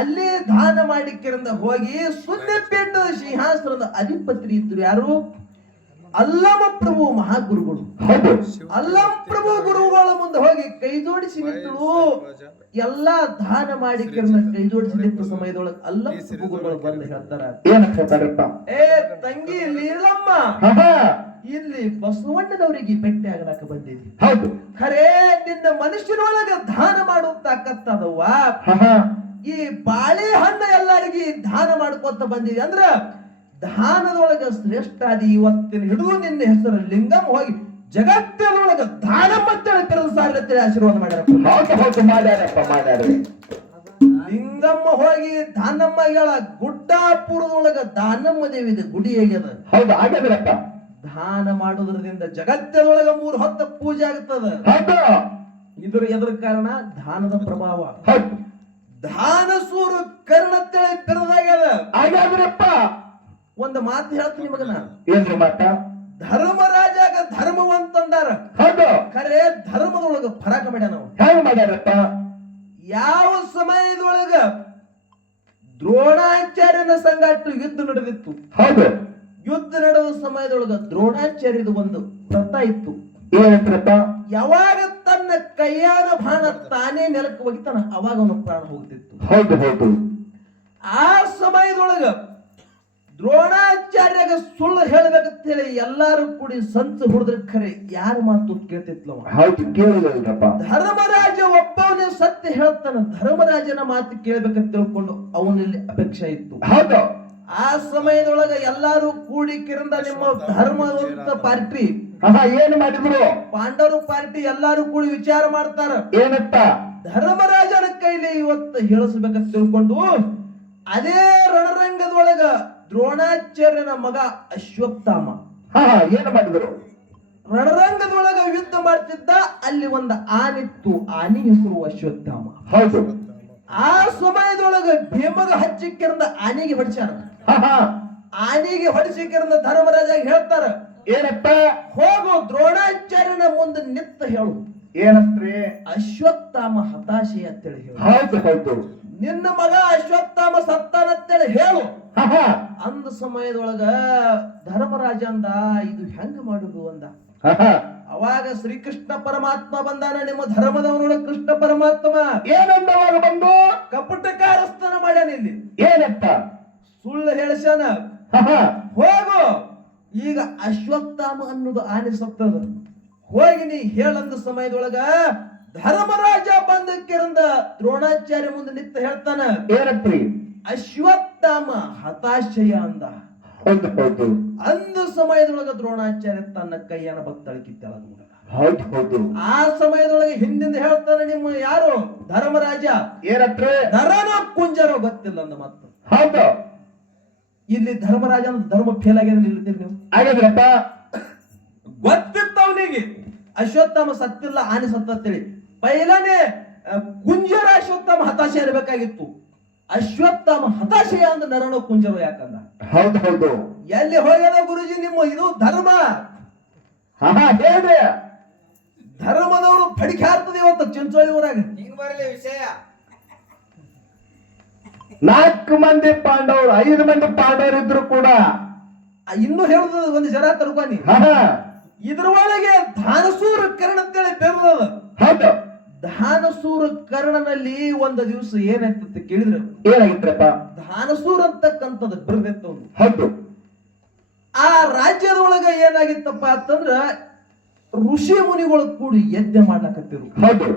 ಅಲ್ಲೇ ದಾನ ಮಾಡಿ ಕಿರಂದ ಹೋಗಿ ಸುನ್ನಿಪೇಟದ ಸಿಂಹಾಸನದ ಅಧಿಪತಿ ಇದ್ರು. ಯಾರು? ಅಲ್ಲಮ ಪ್ರಭು ಮಹಾಗುರುಗಳು. ಹೌದು ಅಲ್ಲಮ ಪ್ರಭು ಗುರುಗಳ ಮುಂದೆ ಹೋಗಿ ಕೈ ಜೋಡಿಸಿ ನಿಂತಳು. ಎಲ್ಲಾ ದಾನ ಮಾಡಿ ಕಿರಣ ಕೈ ಜೋಡಿಸಿ ನಿಂತ ಸಮಯದೊಳಗೆ ಅಲ್ಲಮ ಪ್ರಭು ಗುರುಗಳು ಬಂದು ಹೇಳ್ತಾರ, ಏನಂತ ಹೇಳ್ತಾರಪ್ಪ? ಏ ತಂಗಿ ಲೀಲಮ್ಮ, ಇಲ್ಲಿ ಬಸವಣ್ಣನವರಿಗೆ ಭೇಟಿ ಆಗಲಾಕ ಬಂದಿದ್ವಿ. ಹೌದು ಖರೇ ನಿನ್ನ ಮನುಷ್ಯನೊಳಗ ದಾನ ಮಾಡುತ್ತಾಕತ್ತದವ್ವ. ಈ ಬಾಳೆಹಣ್ಣು ಎಲ್ಲರಿಗಿ ದಾನ ಮಾಡ್ಕೊತ ಬಂದಿದೆ ಅಂದ್ರ ದಾನದೊಳಗ ಶ್ರೇಷ್ಠ ಆದಿ. ಇವತ್ತಿನ ಹಿಡಿದು ನಿನ್ನ ಹೆಸರು ಲಿಂಗಮ್ಮ ಹೋಗಿ ಜಗತ್ತದೊಳಗ ದಾನಮ್ಮ ಕರೆದು ಸಾರ್ಲತ್ತೇಳಿ ಆಶೀರ್ವಾದ ಮಾಡ್ಯಾರ. ಹೌದು ಹೌದು ಮಾಡ್ಯಾರಪ್ಪ ಮಾಡ್ಯಾರ. ಲಿಂಗಮ್ಮ ಹೋಗಿ ದಾನಮ್ಮ ಹೇಳ ಗುಡ್ಡಾಪುರದೊಳಗ ದಾನಮ್ಮ ದೇವಿದ ಗುಡಿ ಆಗ್ಯದ. ಹೌದು ಆಗ್ಯದ್ರಪ್ಪ. ದಾನ ಮಾಡೋದ್ರಿಂದ ಜಗತ್ತದೊಳಗ 3 ಹೊತ್ತ ಪೂಜೆ ಆಗ್ತದ. ಹೌದು ಎದ್ರ ಕಾರಣ? ದಾನದ ಪ್ರಭಾವ. ಹೌದು ದಾನ ಸೂರು ಕರ್ಣತ್ತೇಳಿ ಬಿರದಾಗ್ಯದ. ಆಗ್ಯಾದ್ರಪ್ಪ. ಒಂದು ಮಾತು ಹೇಳ್ತೀನಿ ನಿಮಗನ, ಏನ್ರಿ ಮಾತ? ಧರ್ಮರಾಜಾಗ ಧರ್ಮವಂತಂದಾರ. ಹೌದು ಖರೆ ಧರ್ಮದೊಳಗ ಫರಕ ಮಾಡ್ಯಾನ ನಾವು. ಹೆಂಗ್ ಮಾಡ್ಯಾರಪ್ಪ? ಯಾವ ಸಮಯದೊಳಗ ದ್ರೋಣಾಚಾರ್ಯನ ಸಂಗಾಟ ಯುದ್ಧ ನಡೆದಿತ್ತು. ಹೌದು ಯುದ್ಧ ನಡೆದ ಸಮಯದೊಳಗ ದ್ರೋಣಾಚಾರ್ಯದ ಒಂದು ವ್ರತ ಇತ್ತು. ಏನಂತ್ರಪ್ಪ? ಯಾವಾಗ ತನ್ನ ಕೈಯಾನ ಬಾಣ ತಾನೇ ನೆಲಕ್ಕೆ ಒಗಿತಾನ ಅವಾಗ ಅವನ ಪ್ರಾಣ ಹೋಗ್ತಿತ್ತು. ಹೌದು ಹೌದು ಆ ಸಮಯದೊಳಗ ದ್ರೋಣಾಚಾರ್ಯಗ ಸುಳ್ಳು ಹೇಳ್ಬೇಕಂತ ಹೇಳಿ ಎಲ್ಲಾರು ಕೂಡಿ ಸಂತ ಹುಡಿದ್ರೆ ಖರೆ ಯಾರ ಮಾತು ಕೇಳ್ತಿತ್ಲವ? ಹೌದು ಕೇಳಿದ್ರಪ್ಪ. ಧರ್ಮರಾಜ ಒಬ್ಬವನೇ ಸತ್ಯ ಹೇಳ್ತಾನ. ಧರ್ಮರಾಜನ ಮಾತು ಕೇಳ್ಬೇಕಂತ ತಿಳ್ಕೊಂಡು ಅವನಲ್ಲಿ ಅಪೇಕ್ಷೆ ಇತ್ತು. ಹೌದು ಆ ಸಮಯದೊಳಗ ಎಲ್ಲಾರು ಕೂಡಿ ಕಿರಂದ ನಿಮ್ಮ ಧರ್ಮವಂತ ಪಾರ್ಟಿ ಏನ್ ಮಾಡಿದ್ರು? ಪಾಂಡವರು ಪಾರ್ಟಿ ಎಲ್ಲಾರು ಕೂಡಿ ವಿಚಾರ ಮಾಡ್ತಾರ. ಏನಂತ? ಧರ್ಮರಾಜನ ಕೈಲಿ ಇವತ್ತು ಹೇಳಿಸ್ಬೇಕಂತ ತಿಳ್ಕೊಂಡು ಅದೇ ರಣರಂಗದೊಳಗ ದ್ರೋಣಾಚಾರ್ಯನ ಮಗ ಅಶ್ವತ್ಥಾಮ ಏನ್ ಮಾಡಿದ್ರು? ರಣರಂಗದೊಳಗ ಯುದ್ಧ ಮಾಡ್ತಿದ್ದ. ಅಲ್ಲಿ ಒಂದು ಆನಿತ್ತು, ಆನಿ ಹೆಸರು ಅಶ್ವತ್ಥಾಮ. ಹೌದು ಆ ಸಮಯದೊಳಗ ಭೀಮಗ ಹಚ್ಚಿಕ್ಕಿರಂದ ಆನೆಗೆ ಹೊಡಿಸ್ಯಾರ. ಆನೆಗೆ ಹೊಡಿಸಿಕ್ಕಿರಂದ ಧರ್ಮರಾಜ ಹೇಳ್ತಾರ, ಏನಪ್ಪ? ಹೋಗು ದ್ರೋಣಾಚಾರ್ಯನ ಮುಂದೆ ನಿತ್ತ ಹೇಳು. ಏನಂತ್ರಿ? ಅಶ್ವತ್ಥಾಮ ಹತಾಶೆ ಅಂತೇಳಿ ಹೇಳು. ಹೌದು ಹೌದು ನಿನ್ನ ಮಗ ಅಶ್ವತ್ಥಾಮ ಸತ್ತಾನಂತೇಳಿ ಹೇಳು. ಅಂದ ಸಮಯದೊಳಗ ಧರ್ಮರಾಜ ಅಂದ, ಇದು ಹೆಂಗ ಮಾಡುದು ಅಂದ. ಅವಾಗ ಶ್ರೀಕೃಷ್ಣ ಪರಮಾತ್ಮ ಬಂದಾನ. ನಿಮ್ಮ ಧರ್ಮದವನೊಳಗ ಕೃಷ್ಣ ಪರಮಾತ್ಮ ಏನಂದವಾಗ ಬಂದು ಕಪಟಕಾರಸ್ಥಾನ ಮಾಡ್ಯಾನ. ಇಲ್ಲಿ ಏನಂತ? ಸುಳ್ಳು ಹೇಳ್ಸ್ಯಾನ. ಹೋಗು, ಈಗ ಅಶ್ವತ್ಥಾಮ ಅನ್ನೋದು ಆನೆ ಸತ್ತದ, ಹೋಗಿ ನೀ ಹೇಳಂದ ಸಮಯದೊಳಗ ಧರ್ಮರಾಜ ಬಂದ ಕಿರಂದ ದ್ರೋಣಾಚಾರ್ಯ ಮುಂದೆ ನಿಂತ ಹೇಳ್ತಾನ, ಏನಂತ್ರಿ? ಅಶ್ವತ್ಥಾಮ ಹತಾಶಯ ಅಂದ. ಹೌದು ಹೌದು ಅಂದ ಸಮಯದೊಳಗ ದ್ರೋಣಾಚಾರ್ಯ ತನ್ನ ಕೈಯನ್ನ ಬತ್ತಳಿಕೆ ತೆಳಗ. ಹೌದು ಹೌದು ಆ ಸಮಯದೊಳಗೆ ಹಿಂದಿಂದ ಹೇಳ್ತಾನೆ, ನಿಮ್ಮ ಯಾರು ಧರ್ಮರಾಜ ಏನಂತ್ರಿ? ನರನ ಕುಂಜರೋ ಗೊತ್ತಿಲ್ಲ ಅಂದ ಮಾತು. ಹೌದು ಇಲ್ಲಿ ಧರ್ಮರಾಜ ಧರ್ಮ ಫೇಲ್ ಆಗ್ಯದ. ನಿಲ್ತೀರಿ ನೀವು? ಆಗ್ಯದ್ರಪ್ಪ. ಗೊತ್ತಿತ್ತು ಅವನಿಗೆ. ಅಶ್ವತ್ಥಾಮ ಸತ್ತಿಲ್ಲ ಆನೆ ಸತ್ತಂತೇಳಿ ಪೈಲನೆ ಕುಂಜರ ಅಶ್ವತ್ಥಾಮ ಹತಾಶೆ ಇರಬೇಕಾಗಿತ್ತು. ಅಶ್ವತ್ಥಾಮ ಹತಾಶೆಯ ಅಂದ ನರನೋ ಕುಂಜರು ಯಾಕಂದ. ಹೌದು ಹೌದು. ಎಲ್ಲಿ ಹೋಗ್ಯದ ಗುರುಜಿ ನಿಮ್ಮ ಇದು ಧರ್ಮ? ಹೇಳ್ರಿ. ಧರ್ಮದವರು ಪಡಿಕಾರ್ತದೆ ಇವತ್ತು ಚಿಂಚೋಳಿ ಊರಾಗ. ಹಿಂಗ್ ಬರ್ಲಿ ವಿಷಯ. 4 ಮಂದಿ ಪಾಂಡವರು 5 ಮಂದಿ ಪಾಂಡವರು ಇದ್ರು ಕೂಡ ಇನ್ನು ಹೇಳುದ ಒಂದು ಜರ ತರ್ಕೊನಿ. ಇದ್ರ ಒಳಗೆ ಧಾನಸೂರ ಕರ್ಣ ಅಂತೇಳಿ ಬೆರೆದದ. ಹೌದು. ಧಾನಸೂರ ಕರ್ಣನಲ್ಲಿ ಒಂದು ದಿವಸ ಏನಾಯ್ತಂತ ಕೇಳಿದ್ರೆ ಏನಾಗಿತ್ರಪ್ಪ? ಧಾನಸೂರ ಅಂತಕ್ಕಂಥದ್ದು ಬೆರೆದಿತ್ತು. ಹೌದು. ಆ ರಾಜ್ಯದೊಳಗ ಏನಾಗಿತ್ತಪ್ಪ ಅಂತಂದ್ರ ಋಷಿ ಮುನಿಗಳು ಕೂಡಿ ಯಜ್ಞ ಮಾಡ್ಲಕತ್ತಿರು. ಹೌದು.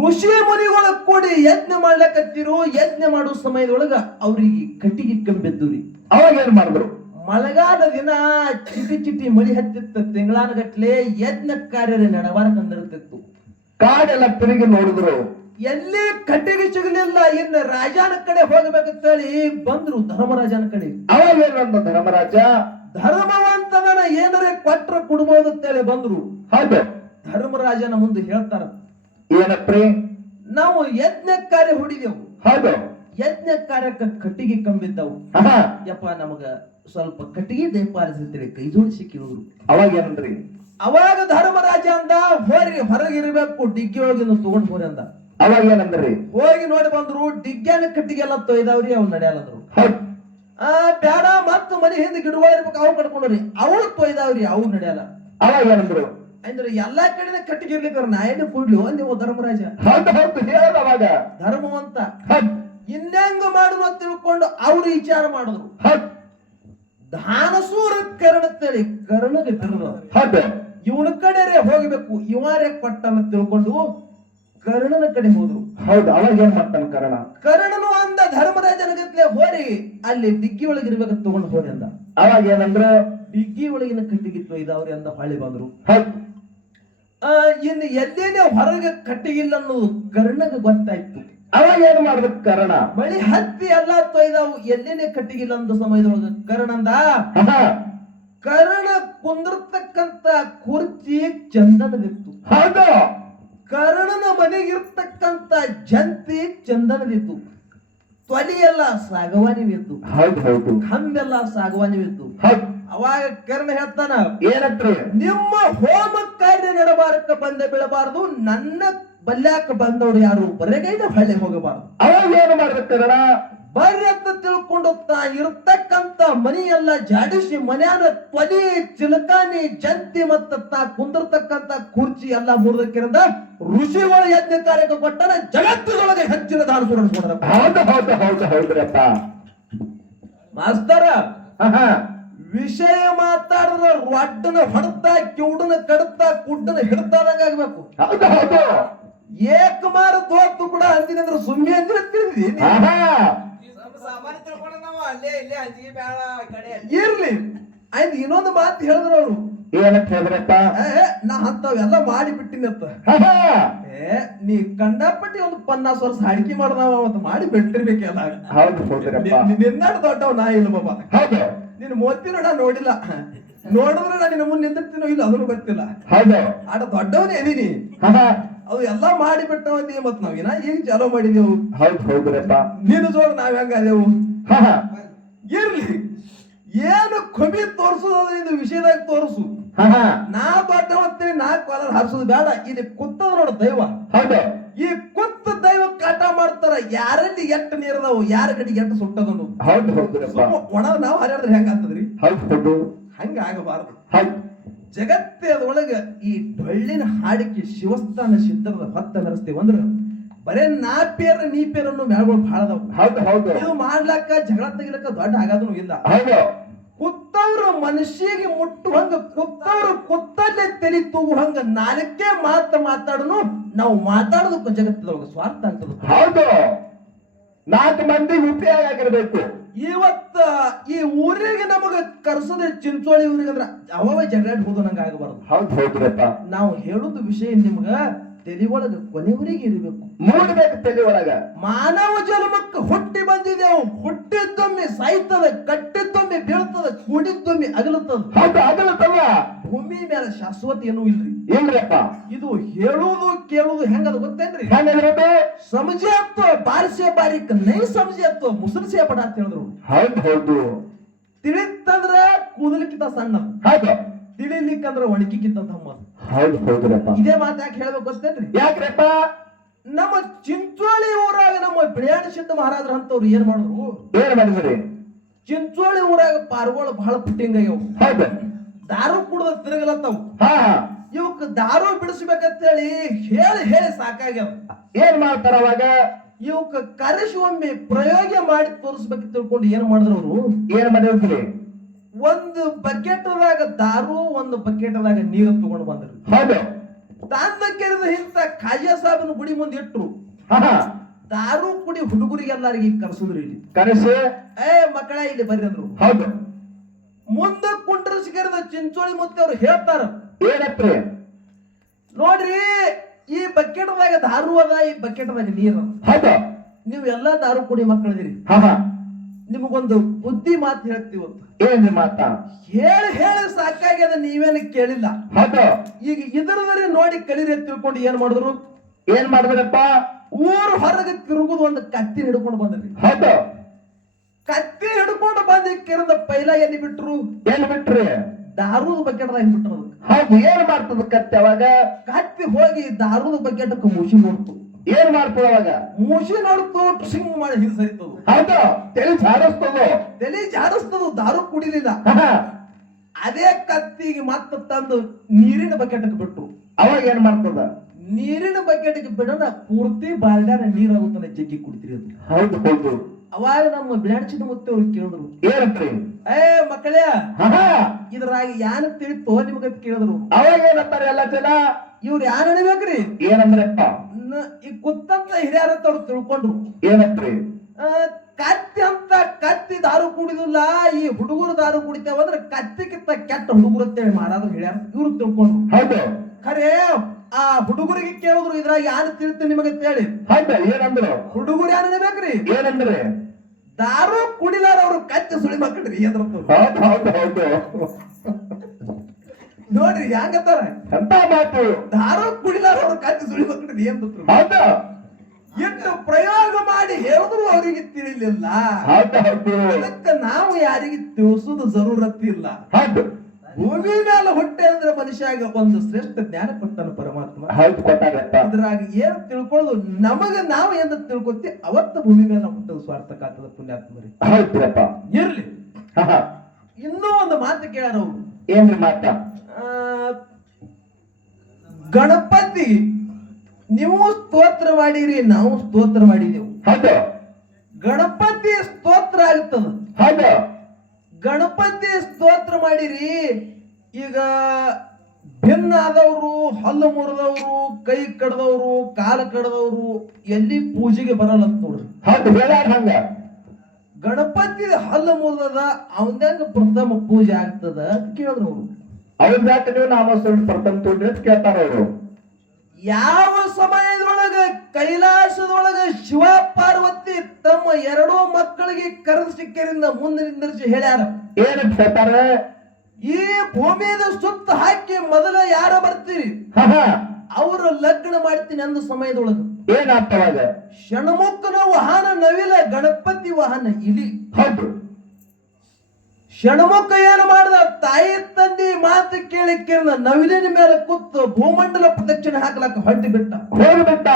ಋಷಿ ಮುನಿಗಳು ಕೂಡಿ ಯಜ್ಞ ಮಾಡ್ಲಕತ್ತಿರು. ಯಜ್ಞ ಮಾಡೋ ಸಮಯದೊಳಗ ಅವ್ರಿಗೆ ಕಟ್ಟಿಗೆ ಕಂಬಿದ್ದುರಿ. ಅವಾಗ ಏನ್ ಮಾಡಿದ್ರು? ಮಳೆಗಾಲ ದಿನ ಚಿಟಿ ಚಿಟಿ ಮಳಿ ಹತ್ತಿತ್ತ. ತಿಂಗಳಾನಗಟ್ಲೆ ಯಜ್ಞ ಕಾರ್ಯ ನಡವಾರ ಕಂದಿರ್ತಿತ್ತು. ಕಾಡೆಲ್ಲ ತಿರುಗಿ ನೋಡಿದ್ರು, ಎಲ್ಲಿ ಕಟ್ಟಿಗೆ ಸಿಗಲಿಲ್ಲ. ಇನ್ನು ರಾಜನ ಕಡೆ ಹೋಗಬೇಕಂತೇಳಿ ಬಂದ್ರು ಧರ್ಮರಾಜನ ಕಡೆ. ಅವಾಗ ಏನಂದ ಧರ್ಮರಾಜ? ಧರ್ಮವಂತನ ಏನರೇ ಕೊಟ್ರ ಕೊಡ್ಬೋದು ಅಂತೇಳಿ ಬಂದ್ರು. ಹೌದು. ಧರ್ಮರಾಜನ ಮುಂದೆ ಹೇಳ್ತಾರ, ಏನಪ್ರಿ? ನಾವು ಯಜ್ಞ ಕಾರ್ಯ ಹೊಡಿದೆವು. ಹೌದು. ಯಜ್ಞ ಕಾರ್ಯಕ್ಕೆ ಕಟ್ಟಿಗೆ ಕಂಬಿದ್ದವು. ಯಪ್ಪ ನಮಗ ಸ್ವಲ್ಪ ಕಟ್ಟಿಗೆ ದಯಪಾಲಿಸ್ತೇಳಿ ಕೈ ಜೋಡಿಸಿ ಕೇಳಿದ್ರು. ಅವಾಗ ಏನಂದ್ರಿ? ಅವಾಗ ಧರ್ಮರಾಜ ಅಂದ, ಹೋರಿ ಹೊರಗಿರ್ಬೇಕು, ಡಿಗ್ಗಿ ಒಳಗಿನ ತಗೊಂಡ್ ಹೋರಿ ಅಂದ. ಅವಾಗ ಏನಂದ್ರಿ? ಹೋಗಿ ನೋಡಿ ಬಂದ್ರು. ಡಿಗ್ಗ್ಯಾನ ಕಟ್ಟಿಗೆ ಎಲ್ಲ ತೊಯ್ದಾವ್ರಿ, ಅವ್ರು ನಡೆಯಲ್ಲಂದ್ರು. ಬೇಡ ಮತ್ತ ಮನೆ ಹಿಂದೆ ಗಿಡಗಳು ಇರ್ಬೇಕು, ಅವು ಕಟ್ಕೊಂಡ್ರಿ. ಅವ್ರು ತೊಯ್ದಾವ್ರಿ, ಅವ್ರು ನಡೆಯಲ್ಲ. ಅವಾಗ ಏನಂದ್ರು? ಅಂದ್ರೆ ಎಲ್ಲಾ ಕಡೆನ ಕಟ್ಟಿಗೆ ಇರ್ಲಿಕ್ಕೆ ನಾ ಏನು ಕೊಡ್ಲಿ ನೀವು ಧರ್ಮರಾಜ? ಹೌದು ಹೌದು. ಹೇಳ ಅವಾಗ ಧರ್ಮವಂತ ಇನ್ನೆಂಗ ಮಾಡುದು ಅಂತ ತಿಳ್ಕೊಂಡು ಅವ್ರು ವಿಚಾರ ಮಾಡಿದ್ರು. ಧಾನಸೂರ ಕರ್ಣ ಅಂತೇಳಿ ಕರ್ಣಗೆ ಬಿರುದು. ಇವನ ಕಡೆ ಹೋಗ್ಬೇಕು, ಇವರೇ ಕೊಟ್ಟನ ತಿಳ್ಕೊಂಡು ಕರ್ಣನ ಕಡೆ ಹೋದ್ರು. ಹೌದು. ಅವಾಗ ಏನ್ ಮಾಡ್ತಾನ ಕರ್ಣ? ಕರ್ಣನು ಅಂದ ಧರ್ಮರಾಜನ ಗತ್ಲೆ ಹೋರಿ ಅಲ್ಲಿ ಡಿಗ್ಗಿ ಒಳಗಿರ್ಬೇಕು ತಗೊಂಡು ಹೋರಿ ಅಂದ. ಅವಾಗ ಏನಂದ್ರ? ಡಿಗ್ಗಿ ಒಳಗಿನ ಕಟ್ಟಿಗಿತ್ತು ಇದಾವ್ರಿ ಅಂದ. ಹೊಳ್ಳಿ ಬಂದ್ರು. ಇನ್ನು ಎಲ್ಲೇನೆ ಹೊರಗೆ ಕಟ್ಟಿಗಿಲ್ಲ ಅನ್ನೋದು ಕರ್ಣಗೆ ಗೊತ್ತಾಯ್ತು. ಅವಾಗ ಏನ್ ಮಾಡ್ಬೇಕು ಕರ್ಣ? ಮಳಿ ಹತ್ತಿ ಎಲ್ಲ ತೊಯ್ದಾವು, ಎಲ್ಲೇನೆ ಕಟ್ಟಿಗಿಲ್ಲ ಅಂದ ಸಮಯದೊಳಗ ಕರ್ಣಂದ, ಕರ್ಣ ಕುಂದಿರ್ತಕ್ಕಂತ ಕುರ್ಚಿ ಚಂದನದಿತ್ತು. ಹೌದು. ಕರ್ಣನ ಮನೆಗಿರ್ತಕ್ಕಂತ ಜಂತಿ ಚಂದನದಿತ್ತು. ತೊಲಿ ಎಲ್ಲ ಸಾಗವಾನಿವಿತ್ತು. ಹೌದು ಹೌದು. ಕಂಬೆಲ್ಲ ಸಾಗವಾನಿವಿತ್ತು. ಅವಾಗ ಕರ್ಣ ಹೇಳ್ತಾನ, ಏನಂತ್ರಿ? ನಿಮ್ಮ ಹೋಮ ಕಾರ್ಯ ನಡಬಾರಕ್ಕ ಬಂದ ಬೀಳಬಾರದು, ನನ್ನ ಬಲ್ಯಾಕ ಬಂದವ್ರು ಯಾರು ಬರೆಗೈನ ಹೊಳ್ಳೆ ಹೋಗಬಾರದು. ಅವಾಗ ಏನು ಮಾಡ್ಬೇಕು ಕರ್ಣ? ಬರ್ರಿ ಅಂತ ತಿಳ್ಕೊಂಡು ತಾ ಇರ್ತಕ್ಕಂತ ಮನೆಯೆಲ್ಲ ಜಾಡಿಸಿ ಮನ್ಯಾನ ತೊಲಿ ಚಿಲಕಾನಿ ಜಂತಿ ಮತ್ತ ತಾ ಕುಂದಿರ್ತಕ್ಕಂತ ಕುರ್ಚಿ ಎಲ್ಲ ಮುರಿದಕ್ಕಿರಂದ ಋಷಿಗಳ ಯಜ್ಞ ಕಾರ್ಯಕ್ಕೆ ಕೊಟ್ಟರ ಜಗತ್ತಿನೊಳಗೆ ಹೆಚ್ಚಿನ ದಾನ ಸುರಿಸ್ಕೊಂಡ್ರ. ಹೌದು ಹೌದು ಹೌದು ಹೌದ್ರಪ್ಪ ಮಾಸ್ತರ. ವಿಷಯ ಮಾತಾಡಿದ್ರ ರೊಡ್ಡನ ಹೊಡ್ತಾ, ಕಿವುಡನ ಕಡ್ತಾ, ಕುಡ್ಡನ ಹಿಡ್ತಾದಂಗ ಆಗ್ಬೇಕು. ಹೌದು ಹೌದು. ಏಕಮಾರ ದೋತ್ತು ಕೂಡ ಅಂದಿನಂದ್ರ ಸುಮ್ಮನೆ ಅಂದಿನ ತಿಳಿದಿ ಸಾಮಾನ್ಯ ತಿಳ್ಕೊಂಡ ನಾವು ಅಲ್ಲೇ ಇಲ್ಲೇ ಹಂಚಿಗೆ ಬೇಡ ಕಡೆ ಇರ್ಲಿ. ಆಯ್ತು, ಇನ್ನೊಂದು ಮಾತು ಹೇಳಿದ್ರು ಅವ್ರು. ಏನಂತ ಹೇಳಿದ್ರಪ್ಪ? ನಾ ಅಂತವೆಲ್ಲ ಮಾಡಿ ಬಿಟ್ಟಿನತ್ತ. ನೀ ಕಂಡಪಟ್ಟಿ ಒಂದು 50 ವರ್ಷ ಅಡಿಕೆ ಮಾಡ್ದಾವ ಅವತ್ತು ಮಾಡಿ ಬಿಟ್ಟಿರ್ಬೇಕಲ್ಲ. ಹೌದು ಹೌದ್ರಪ್ಪ. ನಿನ್ನಾಡ ದೊಡ್ಡವ್ ನಾ ಇಲ್ಲ ಬಾಬಾ. ಹೌದು. ನೀನು ಮೋತಿನೋ ನಾ ನೋಡಿಲ್ಲ, ನೋಡಿದ್ರೆ ನಾ ನಿನ್ನ ಮುಂದೆ ನಿಂತಿರ್ತೀನೋ ಇಲ್ಲ ಅದನ್ನು ಗೊತ್ತಿಲ್ಲ. ಹೌದು. ಆಟ ದೊಡ್ಡವನೇ ಅದೀನಿ. ಅವು ಎಲ್ಲಾ ಮಾಡಿ ಬಿಟ್ಟವಂದಿ ಮತ್ ನಾವಿನ ಈಗ ಚಾಲೋ ಮಾಡಿದೆವು. ಹೌದು ಹೌದ್ರಪ್ಪ. ನೀನು ಜೋಡ ನಾವ್ ಹೆಂಗಾದೆವು. ಇರ್ಲಿ, ಏನು ಕೊಬಿ ತೋರ್ಸುದು ಇದು ವಿಷಯದಾಗ ತೋರ್ಸು. ನಾ ದೊಡ್ಡವಂತೀನಿ, ನಾ ಕಾಲರ್ ಹಾರಿಸುದು ಬೇಡ. ಇಲ್ಲಿ ಕುತ್ತದ ನೋಡ ದೈವ. ಹೌದು. ಈ ಕುತ್ತ ದೈವ ಕಾಟ ಮಾಡ್ತಾರ. ಯಾರಲ್ಲಿ ಎಟ್ಟು ನೀರದವು, ಯಾರ ಕಡೆಗೆ ಎಟ್ಟು ಸುಟ್ಟದನು. ಹೌದು ಹೌದ್ರಪ್ಪ. ಒಣ ನಾವು ಹರಿಯಾಡಿದ್ರೆ ಹೆಂಗ ಆಗ್ತದ್ರಿ? ಹೌದು ಹೌದು. ಹಂಗ ಆಗಬಾರದು. ಹೌದು. ಜಗತ್ತದೊಳಗ ಈ ಡೊಳ್ಳಿನ ಹಾಡಿಕೆ ಶಿವಸ್ಥಾನ ಸಿದ್ಧರದ ಹೊತ್ತ ಮೆರೆಸ್ತೇವೆ ಅಂದ್ರ ಬರೇ ನಾ ಪೇರ್ ನೀ ಪೇರ್ ಅನ್ನೋ ಮ್ಯಾಳ್ಗಳು ಬಹಳ ಅದಾವ. ಹೌದು ಹೌದು. ಇದು ಮಾಡ್ಲಾಕ ಜಗಳ ತೆಗಿಲಕ್ಕ ದೊಡ್ಡ ಆಗೋದನು ಇಲ್ಲ. ಹೌದು. ಕುತ್ತವ್ರು ಮನುಷ್ಯಗೆ ಮುಟ್ಟುವಂಗ, ಕುತ್ತವ್ರು ಕುತ್ತಲ್ಲೇ ತೆಲಿ ತೂಗುವಂಗ ನಾಲ್ಕೇ ಮಾತಾಡನು. ನಾವು ಮಾತಾಡೋದಕ್ಕೆ ಜಗತ್ತದೊಳಗ ಸ್ವಾರ್ಥ ಆಗ್ತದ. ಹೌದು. 4 ಮಂದಿ ಉಪಯೋಗ ಆಗಿರ್ಬೇಕು. ಇವತ್ತ ಈ ಊರಿಗೆ ನಮಗ ಕರ್ಸದ ಚಿಂಚೋಳಿ ಊರಿಗೆ ಅಂದ್ರ ಅವ ಜಗಳ ಹೋದ ನಂಗ ಆಗಬಾರದು. ಹೌದು ಹೌದ್ರಪ್ಪ. ನಾವು ಹೇಳುದು ವಿಷಯ ನಿಮ್ಗ ತಲೆ ಒಳಗ ಕೊನೆವರೆಗೆ ಇರಬೇಕು. ಮೂಡಬೇಕು ತಲೆ ಒಳಗ. ಮಾನವ ಜನ್ಮಕ್ಕೆ ಹುಟ್ಟಿ ಬಂದಿದೆವು, ಹುಟ್ಟಿದ್ದೊಮ್ಮೆ ಸಾಯ್ತದ, ಕಟ್ಟಿದ್ದೊಮ್ಮೆ ಬೀಳ್ತದ, ಕೂಡಿದ್ದೊಮ್ಮೆ ಅಗಲುತ್ತದ. ಹೌದು, ಅಗಲತ್ತಲ್ಲ. ಭೂಮಿ ಮೇಲೆ ಶಾಶ್ವತ ಏನೂ ಇಲ್ರಿ. ಇಲ್ರಿಪ್ಪ. ಇದು ಹೇಳುವುದು ಕೇಳುವುದು ಹೆಂಗದ ಗೊತ್ತೇನ್ರಿ? ಹೆಂಗಿರುತ್ತೆ? ಸಮಜೆ ಅತ್ತು ಬಾರಿಸೆ ಬಾರಿಕ್ ನೈ ಸಮಜೆ ಅತ್ತು ಮುಸಲ್ಸೆ ಬಡ ಅಂತ ಹೇಳಿದ್ರು. ಹೌದು ಹೌದು. ತಿಳಿತಂದ್ರ ಕೂದಲಿಕ್ಕಿಂತ ಸಣ್ಣ, ಹೌದು. ತಿಳಿಲಿಕ್ಕಂದ್ರ ಒಣಗಿಕ್ಕಿಂತ ತಮ್ಮ. ಹೌದು ಹೌದ್ರಪ್ಪ. ಇದೇ ಮಾತು ಯಾಕೆ ಹೇಳ್ಬೇಕು ಗೊತ್ತೇನ್ರಿ? ಯಾಕ್ರಪ್ಪ? ನಮ್ಮ ಚಿಂಚೋಳಿ ಊರಾಗ ನಮ್ಮ ಬಿಳಿಯಾಣ ಸಿದ್ಧ ಮಹಾರಾಜರು ಅಂತವ್ರು ಏನ್ ಮಾಡಿದ್ರು? ಏನ್ ಮಾಡಿದ್ರಿ? ಚಿಂಚೋಳಿ ಊರಾಗ ಪಾರ್ಗೋಳು ಬಹಳ ಪುಟ್ಟಿಂಗ್ ಆಗ್ಯಾವ. ಹೌದು. ದಾರು ಕುಡ್ದ ತಿರುಗಲತ್ತಾವ. ಹಾ, ಇವಕ್ ದಾರು ಬಿಡಿಸ್ಬೇಕಂತೇಳಿ ಹೇಳಿ ಹೇಳಿ ಸಾಕಾಗ್ಯಾವ. ಏನ್ ಮಾಡ್ತಾರ ಅವಾಗ? ಇವಕ್ ಕರೆಸಿ ಒಮ್ಮೆ ಪ್ರಯೋಗ ಮಾಡಿ ತೋರಿಸ್ಬೇಕು ತಿಳ್ಕೊಂಡು ಏನ್ ಮಾಡಿದ್ರು ಅವರು? ಏನ್ ಮಾಡಿದ್ರಿ? ಒಂದು ಬಕೆಟ್ದಾಗ ದಾರು, ಒಂದು ಬಕೆಟ್ದಾಗ ನೀರು ತಗೊಂಡು ಬಂದ್ರು. ಹೌದು. ತಾಂದ ಕೆರೆದ ಇಂತ ಖಾಜಾ ಸಾಬನ ಗುಡಿ ಮುಂದೆ ಇಟ್ರು. ಹಾ, ದಾರು ಕುಡಿ ಹುಡುಗರಿಗೆಲ್ಲರಿಗೆ ಕರ್ಸುದ್ರಿ. ಇಲ್ಲಿ ಕರೆಸಿ ಮಕ್ಕಳ ಇಲ್ಲಿ ಬರ್ರಿ ಅಂದ್ರು. ಹೌದು. ಮುಂದೆ ಕುಂಡ್ರಸಿ ಕರೆದ ಚಿಂಚೋಳಿ ಮುತ್ತೆ ಅವ್ರು ಹೇಳ್ತಾರ, ಏನತ್ರಿ? ನೋಡ್ರಿ ಈ ಬಕೆಟ್ದಾಗ ದಾರು ಅದ, ಈ ಬಕೆಟ್ದಾಗ ನೀರ್ ಅದ. ಹೌದು. ನೀವು ಎಲ್ಲಾ ದಾರು ಕುಡಿ ಮಕ್ಕಳದಿರಿ. ಹಾ ಹಾ. ನಿಮಗೊಂದು ಬುದ್ಧಿ ಮಾತು ಹೇಳ್ತೀವಂತ. ಏನ್ರಿ ಮಾತಾ? ಹೇಳಿ ಹೇಳಿ ಸಾಕಾಗ್ಯದ, ನೀವೇನು ಕೇಳಿಲ್ಲ. ಹೌದು. ಈಗ ಇದರದರೆ ನೋಡಿ ಕಲೀರಿ ಅಂತ ತಿಳ್ಕೊಂಡು ಏನ್ ಮಾಡಿದ್ರು? ಏನ್ ಮಾಡಿದ್ರಪ್ಪ? ಊರು ಹೊರಗೆ ತಿರುಗುದು ಒಂದು ಕತ್ತಿ ಹಿಡ್ಕೊಂಡು ಬಂದ್ರಿ. ಹೌದು. ಕತ್ತಿ ಹಿಡ್ಕೊಂಡು ಬಂದು ಕಿರದ ಪೈಲ ಎಲ್ಲಿ ಬಿಟ್ರು? ಏನ್ ಬಿಟ್ರಿ? ದಾರುದ ಬಕೆಟ್ದಾಗ ಬಿಟ್ರು. ಹೌದು. ಏನ್ ಮಾಡ್ತದ ಕತ್ತಿ ಅವಾಗ? ಕತ್ತಿ ಹೋಗಿ ದಾರುದ ಬಕೆಟ್ಕ್ಕೆ ಮುಷಿ ನೋಡ್ತು. ಏನ್ ಮಾಡ್ತದ ಅವಾಗ? ಮುಷಿ ನೋಡ್ತು, ಸಿಂಗ್ ಮಾಡಿ ಹಿಂಗ್ ಸರಿತದು. ಹೌದು. ತಲೆ ಜಾಡಿಸ್ತದ. ತಲೆ ಜಾಡಿಸ್ತದು, ದಾರು ಕುಡಿಲಿಲ್ಲ. ಅದೇ ಕತ್ತಿಗೆ ಮತ್ತೆ ತಂದು ನೀರಿನ ಬಕೆಟ್ಗೆ ಬಿಟ್ರು. ಅವಾಗ ಏನ್ ಮಾಡ್ತದ? ನೀರಿನ ಬಕೆಟ್ಗೆ ಬಿಡೋಣ ಪೂರ್ತಿ ಬಾಲ್ಡ್ಯಾನ ನೀರ್ ಆಗುತ್ತಾನೆ, ಜಗ್ಗಿ ಕುಡಿತೀರಿ ಅಂತ. ಹೌದು ಹೌದು. ಅವಾಗ ನಮ್ಮ ಬ್ಲಾಡ್ಸಿದ ಮುತ್ತೆ ಅವ್ರು ಕೇಳಿದ್ರು, ಏನಂತ್ರಿ? ಮಕ್ಕಳೇ ಹಾ, ಇದ್ರಾಗ ಯಾನ ತಿಳಿತೋ ನಿಮಗಂತ ಕೇಳಿದ್ರು. ಅವಾಗ ಏನಂತಾರೆ ಎಲ್ಲ ಜನ? ಇವ್ರು ಯಾನ್ ಅಣಿಬೇಕ್ರಿ? ಏನಂದ್ರಪ್ಪ? ಈ ಕುತ್ತಂತ ಹಿರಿಯರಂತ ಅವ್ರು ತಿಳ್ಕೊಂಡ್ರು. ಏನಂತ್ರಿ? ಕತ್ತಿ ಅಂತ ಕತ್ತಿ ದಾರು ಕುಡಿದಿಲ್ಲ, ಈ ಹುಡುಗರು ದಾರು ಕುಡಿತೇವಂದ್ರೆ ಕತ್ತಿಕ್ಕಿಂತ ಕೆಟ್ಟ ಹುಡುಗರು ಅಂತೇಳಿ ಮಾಡಾದ್ರು ಹೇಳ್ಯಾರ. ಇವ್ರು ತಿಳ್ಕೊಂಡ್ರು. ಹೌದು. ಖರೆ ಆ ಹುಡುಗರಿಗೆ ಕೇಳಿದ್ರು, ಇದ್ರಾಗ ಯಾರು ತಿಳಿತು ನಿಮಗಂತ ಹೇಳಿ. ಹೌದು. ಏನಂದ್ರು? ಹುಡುಗರು ಯಾರು ಅಣಿಬೇಕ್ರಿ? ಏನಂದ್ರೆ? ದಾರು ಕುಡಿಲಾರ ಅವ್ರು ಕತ್ತಿ ಸುಳಿ ಮಕ್ಕಳ್ರಿ ಅಂದ್ರಂತ. ಹೌದು ಹೌದು ಹೌದು. ನೋಡ್ರಿ ಹೆಂಗತ್ತಾರ ಎಂತ ಮಾತು? ದಾರು ಕುಡಿಲಾರ ಅವ್ರು ಕತ್ತಿ ಸುಳಿ ಮಕ್ಕಳ್ರಿ ಅಂದ್ರು. ಹೌದು. ಎಷ್ಟು ಪ್ರಯೋಗ ಮಾಡಿ ಹೇಳಿದ್ರು ಅವರಿಗೆ ತಿಳಿಲಿಲ್ಲ. ಹೌದು ಹೌದು. ಅದಕ್ಕೆ ನಾವು ಯಾರಿಗೆ ತಿಳಿಸೋದು ಜರೂರತ್ ಇಲ್ಲ. ಹೌದು. ಭೂಮಿ ಮೇಲೆ ಹುಟ್ಟೆ ಅಂದ್ರೆ ಮನುಷ್ಯಾಗ ಒಂದು ಶ್ರೇಷ್ಠ ಜ್ಞಾನ ಕೊಟ್ಟಾನ ಪರಮಾತ್ಮ. ಹೌದು, ಕೊಟ್ಟಾರಪ್ಪ. ಇದ್ರಾಗ ಏನ್ ತಿಳ್ಕೊಳ್ಳೋದು, ನಮಗ ನಾವು ಎಂದ ತಿಳ್ಕೊತಿ ಅವತ್ತ ಭೂಮಿ ಮೇಲೆ ಹುಟ್ಟೋದು ಸ್ವಾರ್ಥಕ ಆಗ್ತದ ಪುಣ್ಯಾತ್ಮರಿ. ಹೌದ್ರಪ್ಪ. ಇರ್ಲಿ. ಇನ್ನೂ ಒಂದು ಮಾತು ಕೇಳಾರ ಅವ್ರು. ಏನ್ರಿ ಮಾತ? ಗಣಪತಿ ನೀವು ಸ್ತೋತ್ರ ಮಾಡಿರಿ, ನಾವು ಸ್ತೋತ್ರ ಮಾಡಿದೆವು. ಹೌದು. ಗಣಪತಿ ಸ್ತೋತ್ರ ಆಗ್ತದ. ಹೌದು. ಗಣಪತಿ ಸ್ತೋತ್ರ ಮಾಡಿರಿ. ಈಗ ಭಿನ್ನ ಆದವರು, ಹಲ್ಲು ಮುರಿದವರು, ಕೈ ಕಡ್ದವ್ರು, ಕಾಲ ಕಡ್ದವ್ರು ಎಲ್ಲಿ ಪೂಜೆಗೆ ಬರಲ್ಲ ಅಂತ ನೋಡ್ರಿ. ಹೌದು. ಹೇಳ್ಯಾರ ಹಂಗ. ಗಣಪತಿ ಹಲ್ಲು ಮುರಿದದ, ಅವನ್ದಂಗ ಪ್ರಥಮ ಪೂಜೆ ಆಗ್ತದ ಅಂತ ಕೇಳಿದ್ರು ಅವರು. ಅವ್ರ ಯಾಕೆ ನೀವು ನಾಮಸ್ಮರಣೆ ಪ್ರಥಮ ತೋಡ್ರಿ ಅಂತ ಕೇಳ್ತಾರ ಅವರು. ಯಾವ ಸಮಯದೊಳಗ ಕೈಲಾಸದೊಳಗ ಶಿವ ಪಾರ್ವತಿ ತಮ್ಮ ಎರಡೂ ಮಕ್ಕಳಿಗೆ ಕರೆದು ಸಿಕ್ಕರಿಂದ ಮುಂದೆ ನಿಂದಿರಿಸಿ ಹೇಳ್ಯಾರ, ಏನಂತ ಹೇಳ್ತಾರ? ಈ ಭೂಮಿದ ಸುತ್ತ ಹಾಕಿ ಮೊದಲ ಯಾರ ಬರ್ತೀರಿ ಅವರು ಲಗ್ನ ಮಾಡ್ತೀನಿ ಅಂದ ಸಮಯದೊಳಗ ಏನಾಗ್ತವಾಗ? ಷಣ್ಮುಖನ ವಾಹನ ನವಿಲ, ಗಣಪತಿ ವಾಹನ ಇಲಿ. ಹೌದು. ಷಣ್ಮುಖ ಏನು ಮಾಡ್ದ? ತಾಯಿ ತಂದಿ ಮಾತು ಕೇಳಿ ನವಿಲಿನ ಮೇಲೆ ಕೂತು ಭೂಮಂಡಲ ಪ್ರದಕ್ಷಿಣೆ ಹಾಕ್ಲಕ್ಕ ಹೊಟ್ಟಿ ಬಿಟ್ಟ, ಹೋಗ್ಬಿಟ್ಟ.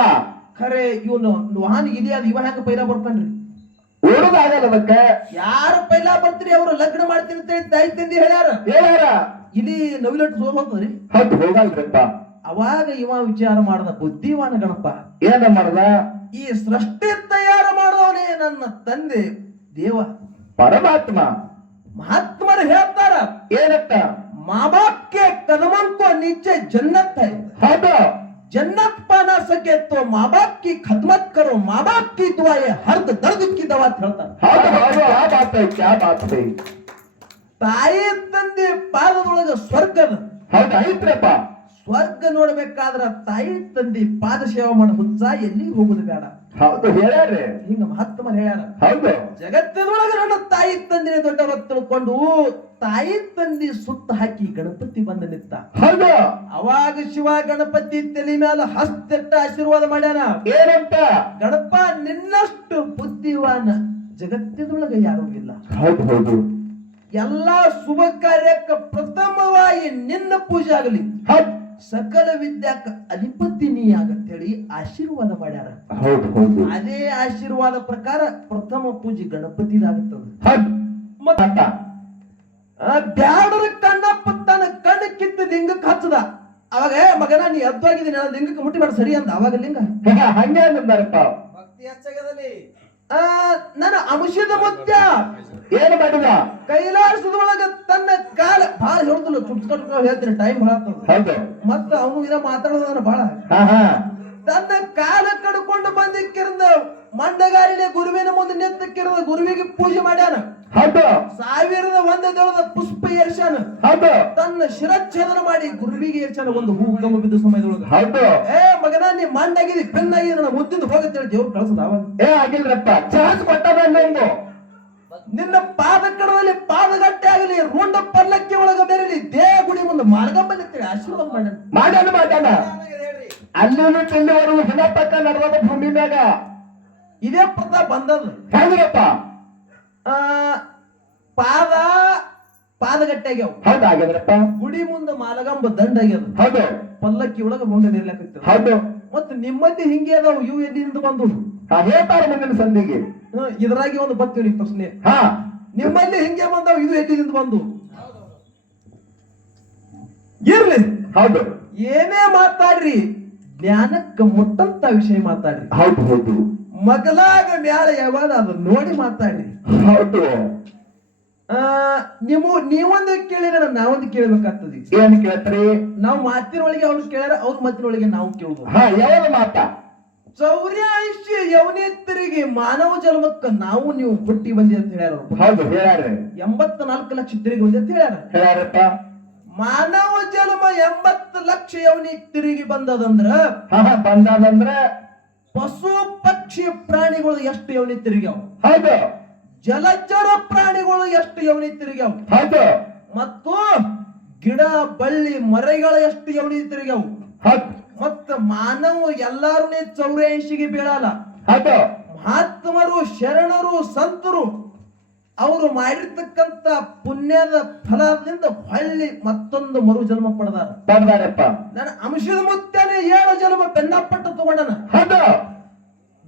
ಖರೆ ಇವನು ವಾಹನ ಇಲಿ ಅದ, ಇವ ಹೆಂಗ ಪೈಲಾ ಬರ್ತಾನ್ರಿ? ಓಡೋದಾಗಲ್ಲ ಅದಕ್ಕೆ. ಯಾರು ಪೈಲಾ ಬರ್ತೀರಿ ಅವ್ರು ಲಗ್ನ ಮಾಡ್ತೀನಿ ಅಂತ ಹೇಳಿ ತಾಯಿ ತಂದಿ ಹೇಳ್ಯಾರ. ಇಲ್ಲಿ ನವಿಲಟ್ಟು ಸೋಲ್ ಹೋಗ್ತದ್ರಿ. ಹೌದು, ಹೋಗಲ್ರಿಪ್ಪ. ಅವಾಗ ಇವ ವಿಚಾರ ಮಾಡ್ದ, ಬುದ್ಧಿವಾನ ಗಣಪ ಏನ ಮಾಡ್ದ? ಈ ಸೃಷ್ಟಿ ತಯಾರು ಮಾಡಿದವನೇ ನನ್ನ ತಂದೆ ದೇವ ಪರಮಾತ್ಮ. ಮಹಾತ್ಮರು ಹೇಳ್ತಾರ ಏನಂತ? माँ बाप के कदमों को नीचे जन्नत है। हौदा। जन्नत पाना सके तो माँ बाप की खदमत करो, माँ बाप की दुआएं हर दर्द की दवा ಹೇಳ್ತಾ. ಹೌದು ಹೌದು, ಆ ಬಾತ್ ಐತಿ, ಆ ಬಾತ್ ಐತಿ. ತಾಯಿ ತಂದೆ ಪಾದದೊಳಗ ಸ್ವರ್ಗದ. ಹೌದು ಐತ್ರಪ್ಪ. ಸ್ವರ್ಗ ನೋಡ್ಬೇಕಾದ್ರ ತಾಯಿ ತಂದಿ ಪಾದ ಸೇವೆ ಮಾಡೋ ಹುಚ್ಚ ಎಲ್ಲಿಗೆ ಹೋಗುದು ಬೇಡ. ಹೌದು ಹೇಳ್ಯಾರ್ರಿ. ಹಿಂಗ ಮಹಾತ್ಮ ಹೇಳ್ಯಾರ. ಹೌದು ಜಗತ್ತಿನೊಳಗ ನನ್ನ ತಾಯಿ ತಂದಿನೇ ದೊಡ್ಡವ ತಿಳ್ಕೊಂಡು ತಾಯಿ ತಂದಿ ಸುತ್ತ ಹಾಕಿ ಗಣಪತಿ ಬಂದ ನಿಂತ. ಹೌದು ಅವಾಗ ಶಿವ ಗಣಪತಿ ತಲೆ ಮ್ಯಾಲ ಹಸ್ತಿಟ್ಟ ಆಶೀರ್ವಾದ ಮಾಡ್ಯಾನ. ಏನಂತ? ಗಣಪ ನಿನ್ನಷ್ಟು ಬುದ್ಧಿವಾನ ಜಗತ್ತಿನೊಳಗ ಯಾರೂ ಇಲ್ಲ. ಹೌದು ಹೌದು ಎಲ್ಲಾ ಶುಭ ಕಾರ್ಯಕ್ಕ ಪ್ರಥಮವಾಗಿ ನಿನ್ನ ಪೂಜೆ ಆಗಲಿ, ಹೌದು ಸಕಲ ವಿದ್ಯಾಕ ಅಧಿಪತಿ ನೀ ಆಗತ್ತೇಳಿ ಆಶೀರ್ವಾದ ಮಾಡ್ಯಾರ. ಹೌದು ಹೌದು ಅದೇ ಆಶೀರ್ವಾದ ಪ್ರಕಾರ ಪ್ರಥಮ ಪೂಜೆ ಗಣಪತಿದಾಗುತ್ತದೆ. ಹೌದು ಮತ್ತ ಬ್ಯಾಡರ ಕಣ್ಣಪ್ಪ ತನ್ನ ಕಣ್ಣ ಕಿತ್ತು ಲಿಂಗಕ್ಕೆ ಹಚ್ಚದ. ಅವಾಗ ಮಗನ ನೀ ಎದ್ದೋಗಿದ್ದೀನಿ ಲಿಂಗಕ್ಕೆ ಮುಟ್ಟಿ ಬೇಡ ಸರಿ ಅಂತ. ಅವಾಗ ಲಿಂಗ ಹಂಗೆ ಅಂದಾರಪ್ಪ. ಭಕ್ತಿ ಹೆಚ್ಚಾಗದಲ್ಲಿ ನನ್ನ ಅಂಶದ ಮುತ್ಯ ಏನು ಮಾಡಿದ? ಕೈಲಾಸದೊಳಗ ತನ್ನ ಕಾಲ ಬಹಳ ಹೇಳ್ತಲ್ಲ ಚುಟ್ಸ್ಕೊಂಡು ಹೇಳ್ತೀನಿ, ಟೈಮ್ ಬಹಳ. ಹೌದು ಮತ್ತ ಅವನು ಇದ ಮಾತಾಡೋದನ್ನ ಬಹಳ. ತನ್ನ ಕಾಲ ಕಡ್ಕೊಂಡು ಬಂದಿಕ್ಕಿರಂದ ಮಂಡಗಾರಿಲೆ ಗುರುವಿನ ಮುಂದೆ ನಿಂತಕ್ಕಿರದ ಗುರುವಿಗೆ ಪೂಜೆ ಮಾಡ್ಯಾನ. ಹೌದು 1001 ದಳದ ಪುಷ್ಪ ಏರ್ಸಾನ. ಹೌದು ತನ್ನ ಶಿರಚ್ಛೇದನ ಮಾಡಿ ಗುರುವಿಗೆ ಏರ್ಸಾನ. ಒಂದು ಹೂ ಕಮ್ಮ ಬಿದ್ದ ಸಮಯದೊಳಗ ಹೌದು ಮಗನ ನೀ ಮಂಡಾಗಿದಿ ಬೆನ್ನಾಗಿ ನನ್ನ ಮುದ್ದಿದ್ದು ಹೋಗತ್ತೇಳಿ ದೇವ್ರು ಕಳ್ಸದ. ಅವಾಗ ಆಗಿಲ್ರಪ್ಪ ಚಾನ್ಸ್ ಕೊಟ್ಟದ ಒಂದು. ನಿನ್ನ ಪಾದ ಕಡದಲ್ಲಿ ಪಾದಗಟ್ಟೆ ಆಗಲಿ, ರುಂಡ ಪಲ್ಲಕ್ಕಿ ಒಳಗ ಬೆರಲಿ, ದೇಹ ಗುಡಿ ಮುಂದೆ ಮಾರ್ಗಂಬಲಿರ್ತೇಳಿ ಆಶೀರ್ವಾದ ಮಾಡ್ಯಾನ. ಮಾಡ್ಯಾನ ಹೇಳ್ರಿ. ಅಲ್ಲಿನೂ ತಿಲ್ಲಿವರೆಗೂ ಹಿನಪಕ್ಕ ನಡೆದ ಭೂಮಿ ಮ್ಯಾಗ ಇದೇ ಪ್ರತಾಪ ಬಂದದ. ಹೆಂಗ್ರಪ್ಪ? ಪಾದಗಟ್ಟೆ ಆಗ್ಯಾವ. ಹೌದು ಆಗ್ಯದ್ರಪ್ಪ. ಗುಡಿ ಮುಂದೆ ಮಾಲಗಂಬ ದಂಡ ಆಗ್ಯದ. ಹೌದು ಪಲ್ಲಕ್ಕಿ ಒಳಗ ರುಂಡ ನಿರ್ಲಕ್ಕ. ಹೌದು ಮತ್ತ ನಿಮ್ಮಲ್ಲಿ ಹಿಂಗೆ ಅದಾವ. ಇವು ಎಲ್ಲಿಂದ ಬಂದು ಹೇಳ್ತಾರ ಮುಂದಿನ ಸಂಧಿಗೆ. ಇದ್ರಾಗಿ ಒಂದು ಬರ್ತೀವಿ ಪ್ರಶ್ನೆ. ಹಾ ನಿಮ್ಮಲ್ಲಿ ಹಿಂಗೆ ಬಂದಾವ, ಇದು ಎಲ್ಲಿಂದ ಬಂದು ಇರ್ಲಿ. ಹೌದು ಏನೇ ಮಾತಾಡ್ರಿ ಜ್ಞಾನಕ್ಕೆ ಮುಟ್ಟಂತ ವಿಷಯ ಮಾತಾಡ್ರಿ. ಹೌದು ಹೌದು ಮಗಲಾಗ ಮ್ಯಾಲ ಯಾವಾಗ ಅದು ನೋಡಿ ಮಾತಾಡ್ರಿ. ಹೌದು ನೀವೊಂದು ಕೇಳಿರ ನಾವೊಂದು ಕೇಳ್ಬೇಕಾಗ್ತದೆ. ಏನ್ ಕೇಳ್ತ್ರಿ? ನಾವು ಮಾತಿನೊಳಗೆ ಅವ್ರು ಕೇಳ್ಯಾರ, ಅವ್ರ ಮಾತಿನೊಳಗೆ ನಾವು ಕೇಳುದು. ಹಾ ಯಾವ ಮಾತಾ? 84 ಯವನೇತರಿಗೆ ಮಾನವ ಜನ್ಮಕ್ಕ ನಾವು ನೀವು ಹುಟ್ಟಿ ಬಂದಿ ಅಂತ ಹೇಳ್ಯಾರ. ಹೌದು ಹೇಳ್ಯಾರ. 84 ಲಕ್ಷ ತಿರುಗಿ ಬಂದಿ ಅಂತ ಹೇಳ್ಯಾರ. ಹೇಳ್ಯಾರಪ್ಪ. ಮಾನವ ಜನ್ಮ 80 ಲಕ್ಷ ಯವನಿ ತಿರುಗಿ ಬಂದದಂದ್ರ ಬಂದದಂದ್ರ ಪಶು ಪಕ್ಷಿ ಪ್ರಾಣಿಗಳು ಎಷ್ಟು ಯವನಿ ತಿರುಗ್ಯಾವ. ಹೌದು ಜಲಚರ ಪ್ರಾಣಿಗಳು ಎಷ್ಟು ಯವನಿ ತಿರುಗ್ಯಾವ. ಹೌದು ಮತ್ತು ಗಿಡ ಬಳ್ಳಿ ಮರಗಳು ಎಷ್ಟು ಯವನಿ ತಿರುಗ್ಯಾವ. ಹೌದು ಮತ್ತ ಮಾನವ ಎಲ್ಲಾರು 84ಗೆ ಬೀಳಲ್ಲ. ಹೌದು ಮಹಾತ್ಮರು ಶರಣರು ಸಂತರು ಅವರು ಮಾಡಿರ್ತಕ್ಕಂತ ಪುಣ್ಯದ ಫಲದಿಂದ ಹೊಳ್ಳಿ ಮತ್ತೊಂದು ಮರು ಜನ್ಮ ಪಡೆದಾರ. ಬಂದಾರಪ್ಪ. ನನ್ನ ಅಂಶದ ಮುತ್ತನೇ 7 ಜನ್ಮ ಬೆನ್ನಪಟ್ಟ ತಗೊಂಡನ. ಹೌದು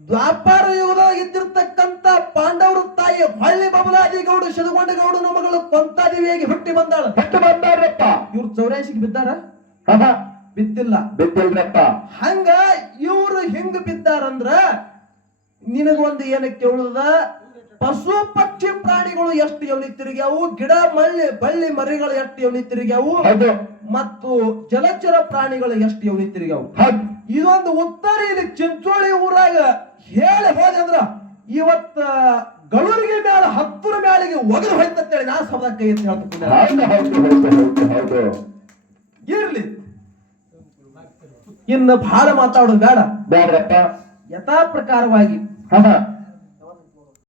ದ್ವಾಪಾರ ಯುಗದಾಗ ಇದ್ದಿರ್ತಕ್ಕಂತ ಪಾಂಡವರು ತಾಯಿ ಹೊಳ್ಳಿ ಬಬಲಾದಿ ಗೌಡ ಶತಗೊಂಡ ಗೌಡನ ಮಗಳು ಕೊಂತಾದೇವಿಯಾಗಿ ಹುಟ್ಟಿ ಬಂದಾಳ. ಬಿಟ್ಟು ಬಂದಾರಪ್ಪ. ಇವ್ರು 84ಗೆ ಬಿದ್ದಾರ? ಬಿದ್ದಿಲ್ಲ. ಬಿದ್ದಿಲ್ರಪ್ಪ. ಹಂಗ ಇವ್ರು ಹಿಂಗ ಬಿದ್ದಾರಂದ್ರ ನಿನಗೊಂದು ಏನಕ್ಕೆ ಹೇಳುದ? ಪಶು ಪಕ್ಷಿ ಪ್ರಾಣಿಗಳು ಎಷ್ಟು ಯವನಿ ತಿರುಗ್ಯಾವು, ಗಿಡ ಬಳ್ಳಿ ಮರಿಗಳು ಎಷ್ಟು ಯವನಿ ತಿರುಗ್ಯಾವು, ಮತ್ತು ಜಲಚರ ಪ್ರಾಣಿಗಳು ಎಷ್ಟು ಯವನಿ ತಿರುಗ್ಯಾವು. ಇದೊಂದು ಉತ್ತರ ಇಲ್ಲಿ ಚಿಂಚೋಳಿ ಊರಾಗ ಹೇಳಿ ಹೋದೆ ಅಂದ್ರ ಇವತ್ತ ಗಳೂರಿಗೆ ಮ್ಯಾಲ 10 ಮ್ಯಾಲಿಗೆ ಒಗದು ಹೋಯ್ತಂತೇಳಿ ನಾ ಸಭಾ ಕೈ ಅಂತ ಹೇಳ್ತೀನಿ. ಇರ್ಲಿ, ಇನ್ನು ಬಹಳ ಮಾತಾಡೋದು ಬೇಡ. ಬೇಡ್ರಪ್ಪ. ಯಥಾ ಪ್ರಕಾರವಾಗಿ